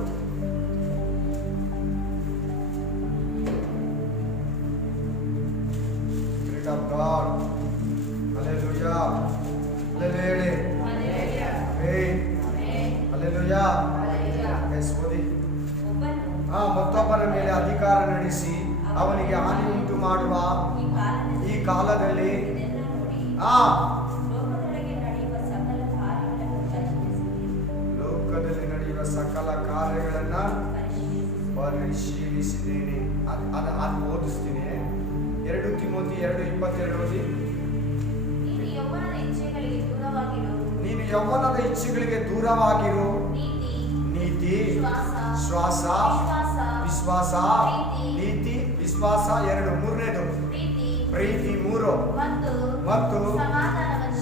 Spirit of God. Hallelujah. Hallelujah. Amen. Hallelujah. Yes, ಓದಿ. ಮತ್ತೊಬ್ಬರ ಮೇಲೆ ಅಧಿಕಾರ ನಡೆಸಿ ಅವನಿಗೆ ಹಾನಿ ಉಂಟು ಮಾಡುವ ಈ ಕಾಲದಲ್ಲಿ ಲೋಕದಲ್ಲಿ ನಡೆಯುವ ಸಕಲ ಕಾರ್ಯಗಳನ್ನ ಪರಿಶೀಲಿಸಿದ್ದೇನೆ. ಅದು ಓದಿಸ್ತೀನಿ. 2 ತಿಮೋಥಿ 2:22 ಓದಿ. ನೀನು ಯೌವನದ ಇಚ್ಛೆಗಳಿಗೆ ದೂರವಾಗಿರು. ನೀತಿ, ಶ್ವಾಸ, ವಿಶ್ವಾಸ, ನೀತಿ, ವಿಶ್ವಾಸ 2. ಮೂರನೇದು ಪ್ರೀತಿ 3. ಮತ್ತು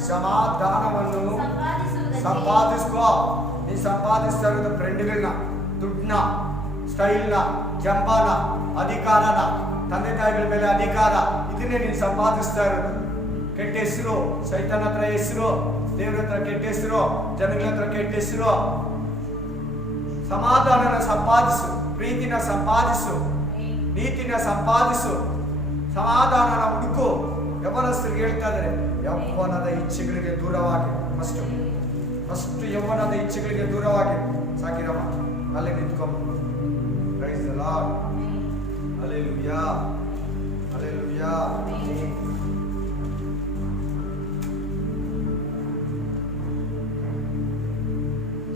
ಸಮಾಧಾನವನ್ನು ಸಂಪಾದಿಸ್ಕೋ. ನೀ ಸಂಪಾದಿಸ್ತಾ ಇರೋದು ಫ್ರೆಂಡ್ಗಳನ್ನ, ದುಡ್ಡನ್ನ, ಸ್ಟೈಲ್ನ, ಜಂಬಾನ, ಅಧಿಕಾರನ, ತಂದೆ ತಾಯಿಗಳ ಮೇಲೆ ಅಧಿಕಾರ, ಇದನ್ನೇ ನೀನು ಸಂಪಾದಿಸ್ತಾ ಇರೋದು. ಕೆಟ್ಟ ಹೆಸರು, ಸೈತಾನ ಹತ್ರ ಹೆಸರು, ದೇವ್ರ ಹತ್ರ ಕೆಟ್ಟ ಹೆಸರು, ಜನಗಳ ಹತ್ರ ಕೆಟ್ಟ ಹೆಸರು. ಸಮಾಧಾನನ ಸಂಪಾದಿಸು, ಪ್ರೀತಿನ ಸಂಪಾದಿಸು, ನೀತಿನ ಸಂಪಾದಿಸು, ಸಮಾಧಾನನ ಹುಡುಕು. ಯೌವನಸ್ಥರಿಗೆ ಹೇಳ್ತಾ ಇದ್ದಾರೆ, ಯೌವನದ ಇಚ್ಛೆಗಳಿಗೆ ದೂರವಾಗಿ. ಫಸ್ಟ್ ಯೌವನದ ಇಚ್ಛೆಗಳಿಗೆ ದೂರವಾಗಿ. ಸಾಕಿರಮ್ಮ, ಅಲ್ಲೇ ನಿಂತ್ಕೊಂಡು. Praise the Lord. Hallelujah, hallelujah.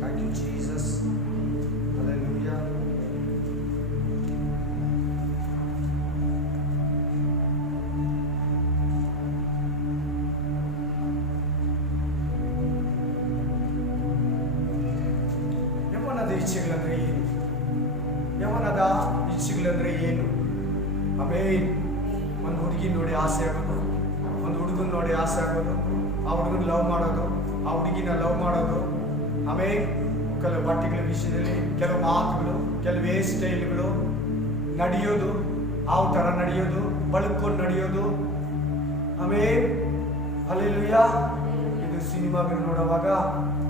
Thank you, Jesus. Hallelujah. ಯೌವನದ ಇಚ್ಛೆಗಳಂದ್ರೆ ಏನು? ಯೌವನದ ಇಚ್ಛೆಗಳಂದ್ರೆ ಏನು? ಆಮೇಲೆ ಒಂದು ಹುಡುಗಿ ನೋಡಿ ಆಸೆ ಆಗೋದು, ಒಂದು ಹುಡುಗನ ನೋಡಿ ಆಸೆ ಆಗೋದು, ಆ ಹುಡುಗನ ಲವ್ ಮಾಡೋದು, ಆ ಹುಡುಗಿನ ಲವ್ ಮಾಡೋದು. ಆಮೇಲೆ ಕೆಲವು ಬಟ್ಟೆಗಳ ವಿಷಯದಲ್ಲಿ ಕೆಲವು ಮಾತುಗಳು, ಕೆಲವು ಹೇರ್ ಸ್ಟೈಲ್ಗಳು, ನಡೆಯೋದು, ಹಾವು ತರ ನಡೆಯೋದು, ಬಳ್ಕೊಂಡು ನಡೆಯೋದು. ಆಮೇಲೆ ಹಲ್ಲೆಲೂಯಾ. ಇದು ಸಿನಿಮಾಗಳು ನೋಡುವಾಗ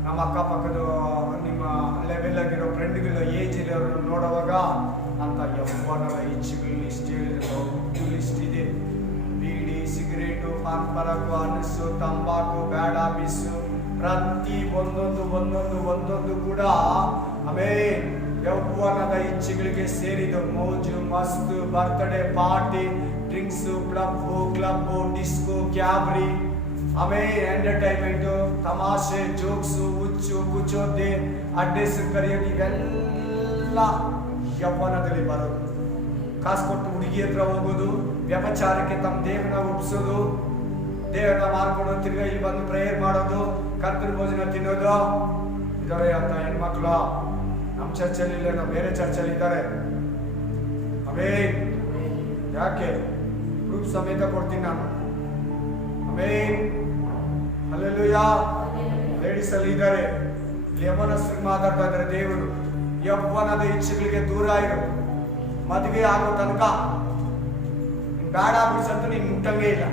ನಮ್ಮ ಅಕ್ಕಪಕ್ಕದ ನಿಮ್ಮ ಲೆವೆಲ್ ಆಗಿರೋ ಫ್ರೆಂಡ್ಗಳು ಏಜ್ ಇರೋರು ನೋಡುವಾಗ ಅಂತ ಯೌವನದ ಇಚ್ಛೆಗಳು ಲಿಸ್ಟ್ ಹೇಳಿದ್ರು. ಲಿಸ್ಟ್ ಇದೆ. ಬೀಡಿ, ಸಿಗರೇಟು, ಪಾನ್ ಪರಾಗು, ಅನಸು, ತಂಬಾಕು, ಬ್ಯಾಡ್ ಹಾಬಿಸು, ಪ್ರತಿ ಒಂದೊಂದು ಕೂಡ ಆಮೇಲೆ ಯೌವನದ ಇಚ್ಛೆಗಳಿಗೆ ಸೇರಿದ ಮೋಜು ಮಸ್ತು, birthday party, drinks, club, disco, cabaret, ಆಮೇಲೆ ಎಂಟರ್ಟೈನ್ಮೆಂಟು, ತಮಾಷೆ, ಜೋಕ್ಸು, ಹುಚ್ಚು, ಕುಚೋದ್ದೆ, ಅಡ್ಡೆಸು ಕರೆಯೋದು, ಇವೆಲ್ಲ ಯೌವನದಲ್ಲಿ ಬರೋದು. ಕಾಸು ಕೊಟ್ಟು ಹುಡುಗಿ ಹತ್ರ ಹೋಗೋದು, ವ್ಯಭಚಾರಕ್ಕೆ ತಮ್ಮ ದೇಹನ ಒಪ್ಸೋದು, ದೇಹನ ಮಾರ್ಕೊಂಡು ತಿರ್ಗಾ ಇಲ್ಲಿ ಬಂದು ಪ್ರೇಯರ್ ಮಾಡೋದು, ಕರ್ತನ ಭೋಜನ ತಿನ್ನೋದು. ಇದಾರೆ ಅಂತ ಹೆಣ್ಮಕ್ಳು ನಮ್ಮ ಚರ್ಚಲ್ಲಿ ಇಲ್ಲ, ನಾವು ಬೇರೆ ಚರ್ಚಲ್ಲಿ ಇದ್ದಾರೆ. ಆಮೇಲೆ ಯಾಕೆ ಪ್ರೂಫ್ ಸಮೇತ ಕೊಡ್ತೀನಿ ನಾನು. ಆಮೇಲೆ ಹಲ್ಲೆಲೂಯಾ. ಲೇಡೀಸ್ ಅಲ್ಲಿ ಇದ್ದಾರೆ, ಯೌವನಸ್ಥರಿಗೆ ಮಾತಾಡ್ತಾ ಇದ್ದಾರೆ ದೇವರು. ಯೌವನದ ಇಚ್ಛೆಗಳಿಗೆ ದೂರ ಇರು. ಮದುವೆ ಆಗೋ ತನಕ ಬೇಡ ಬಿಡ್ಸಂತೂ ನೀನು ಮುಟ್ಟಂಗೇ ಇಲ್ಲ.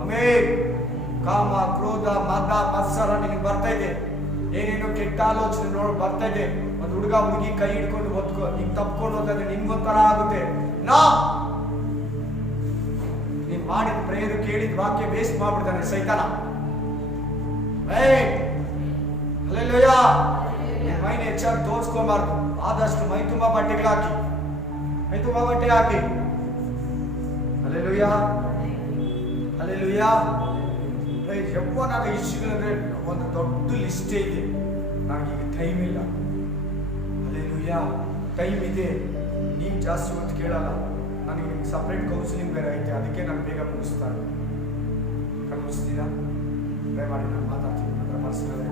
ಆಮೇಲೆ ಕಾಮ, ಕ್ರೋಧ, ಮದ, ಮತ್ಸರ ನಿನಗೆ ಬರ್ತಾ ಇದೆ. ಏನೇನೋ ಕೆಟ್ಟ ಆಲೋಚನೆ ಬರ್ತಾ ಇದೆ. ಒಂದು ಹುಡುಗ ಹುಡುಗಿ ಕೈ ಹಿಡ್ಕೊಂಡು ಒತ್ಕೊ, ಈಗ ತಪ್ಕೊಂಡು ಹೋದ್ರೆ ನಿನ್ಗೊಂಥರ ಆಗುತ್ತೆ. ನೀನ್ ಮಾಡಿದ ಪ್ರೇಯರ್ ಕೇಳಿದ ವಾಕ್ಯ ವೇಸ್ಟ್ ಮಾಡ್ಬಿಡ್ತಾನೆ ಸೈತಾನ. ಹಲ್ಲೆಲೂಯಾ. ಮೈನ ಹೆಚ್ಚಾಗಿ ತೋರಿಸ್ಕೊಬಾರ್ದು. ಆದಷ್ಟು ಮೈ ತುಂಬಾ ಬಟ್ಟೆ ಹಾಕಿ. Hallelujah, hallelujah. ಯೌವನದ ಇಶ್ಯೂಗಳಂದ್ರೆ ಒಂದು ದೊಡ್ಡ ಲಿಸ್ಟೇ ಇದೆ. ನನಗೀಗ ಟೈಮ್ ಇಲ್ಲ. ಹಲ್ಲೆಲೂಯಾ. ಟೈಮ್ ಇದೆ, ನೀವು ಜಾಸ್ತಿ ಹೊತ್ತು ಕೇಳಲ್ಲ. ನನಗೆ ನಿಮ್ಗೆ ಸಪ್ರೇಟ್ ಕೌನ್ಸಿಲಿಂಗ್ ಬೇರೆ ಐತೆ, ಅದಕ್ಕೆ ನಾನು ಬೇಗ ಮುಗಿಸ್ತಾರೆ. ಮುಗಿಸ್ತೀರಾ? ದಯಮಾಡಿ ನಾನು ಮಾತಾಡ್ತೀನಿ ಪರ್ಸನಲ್.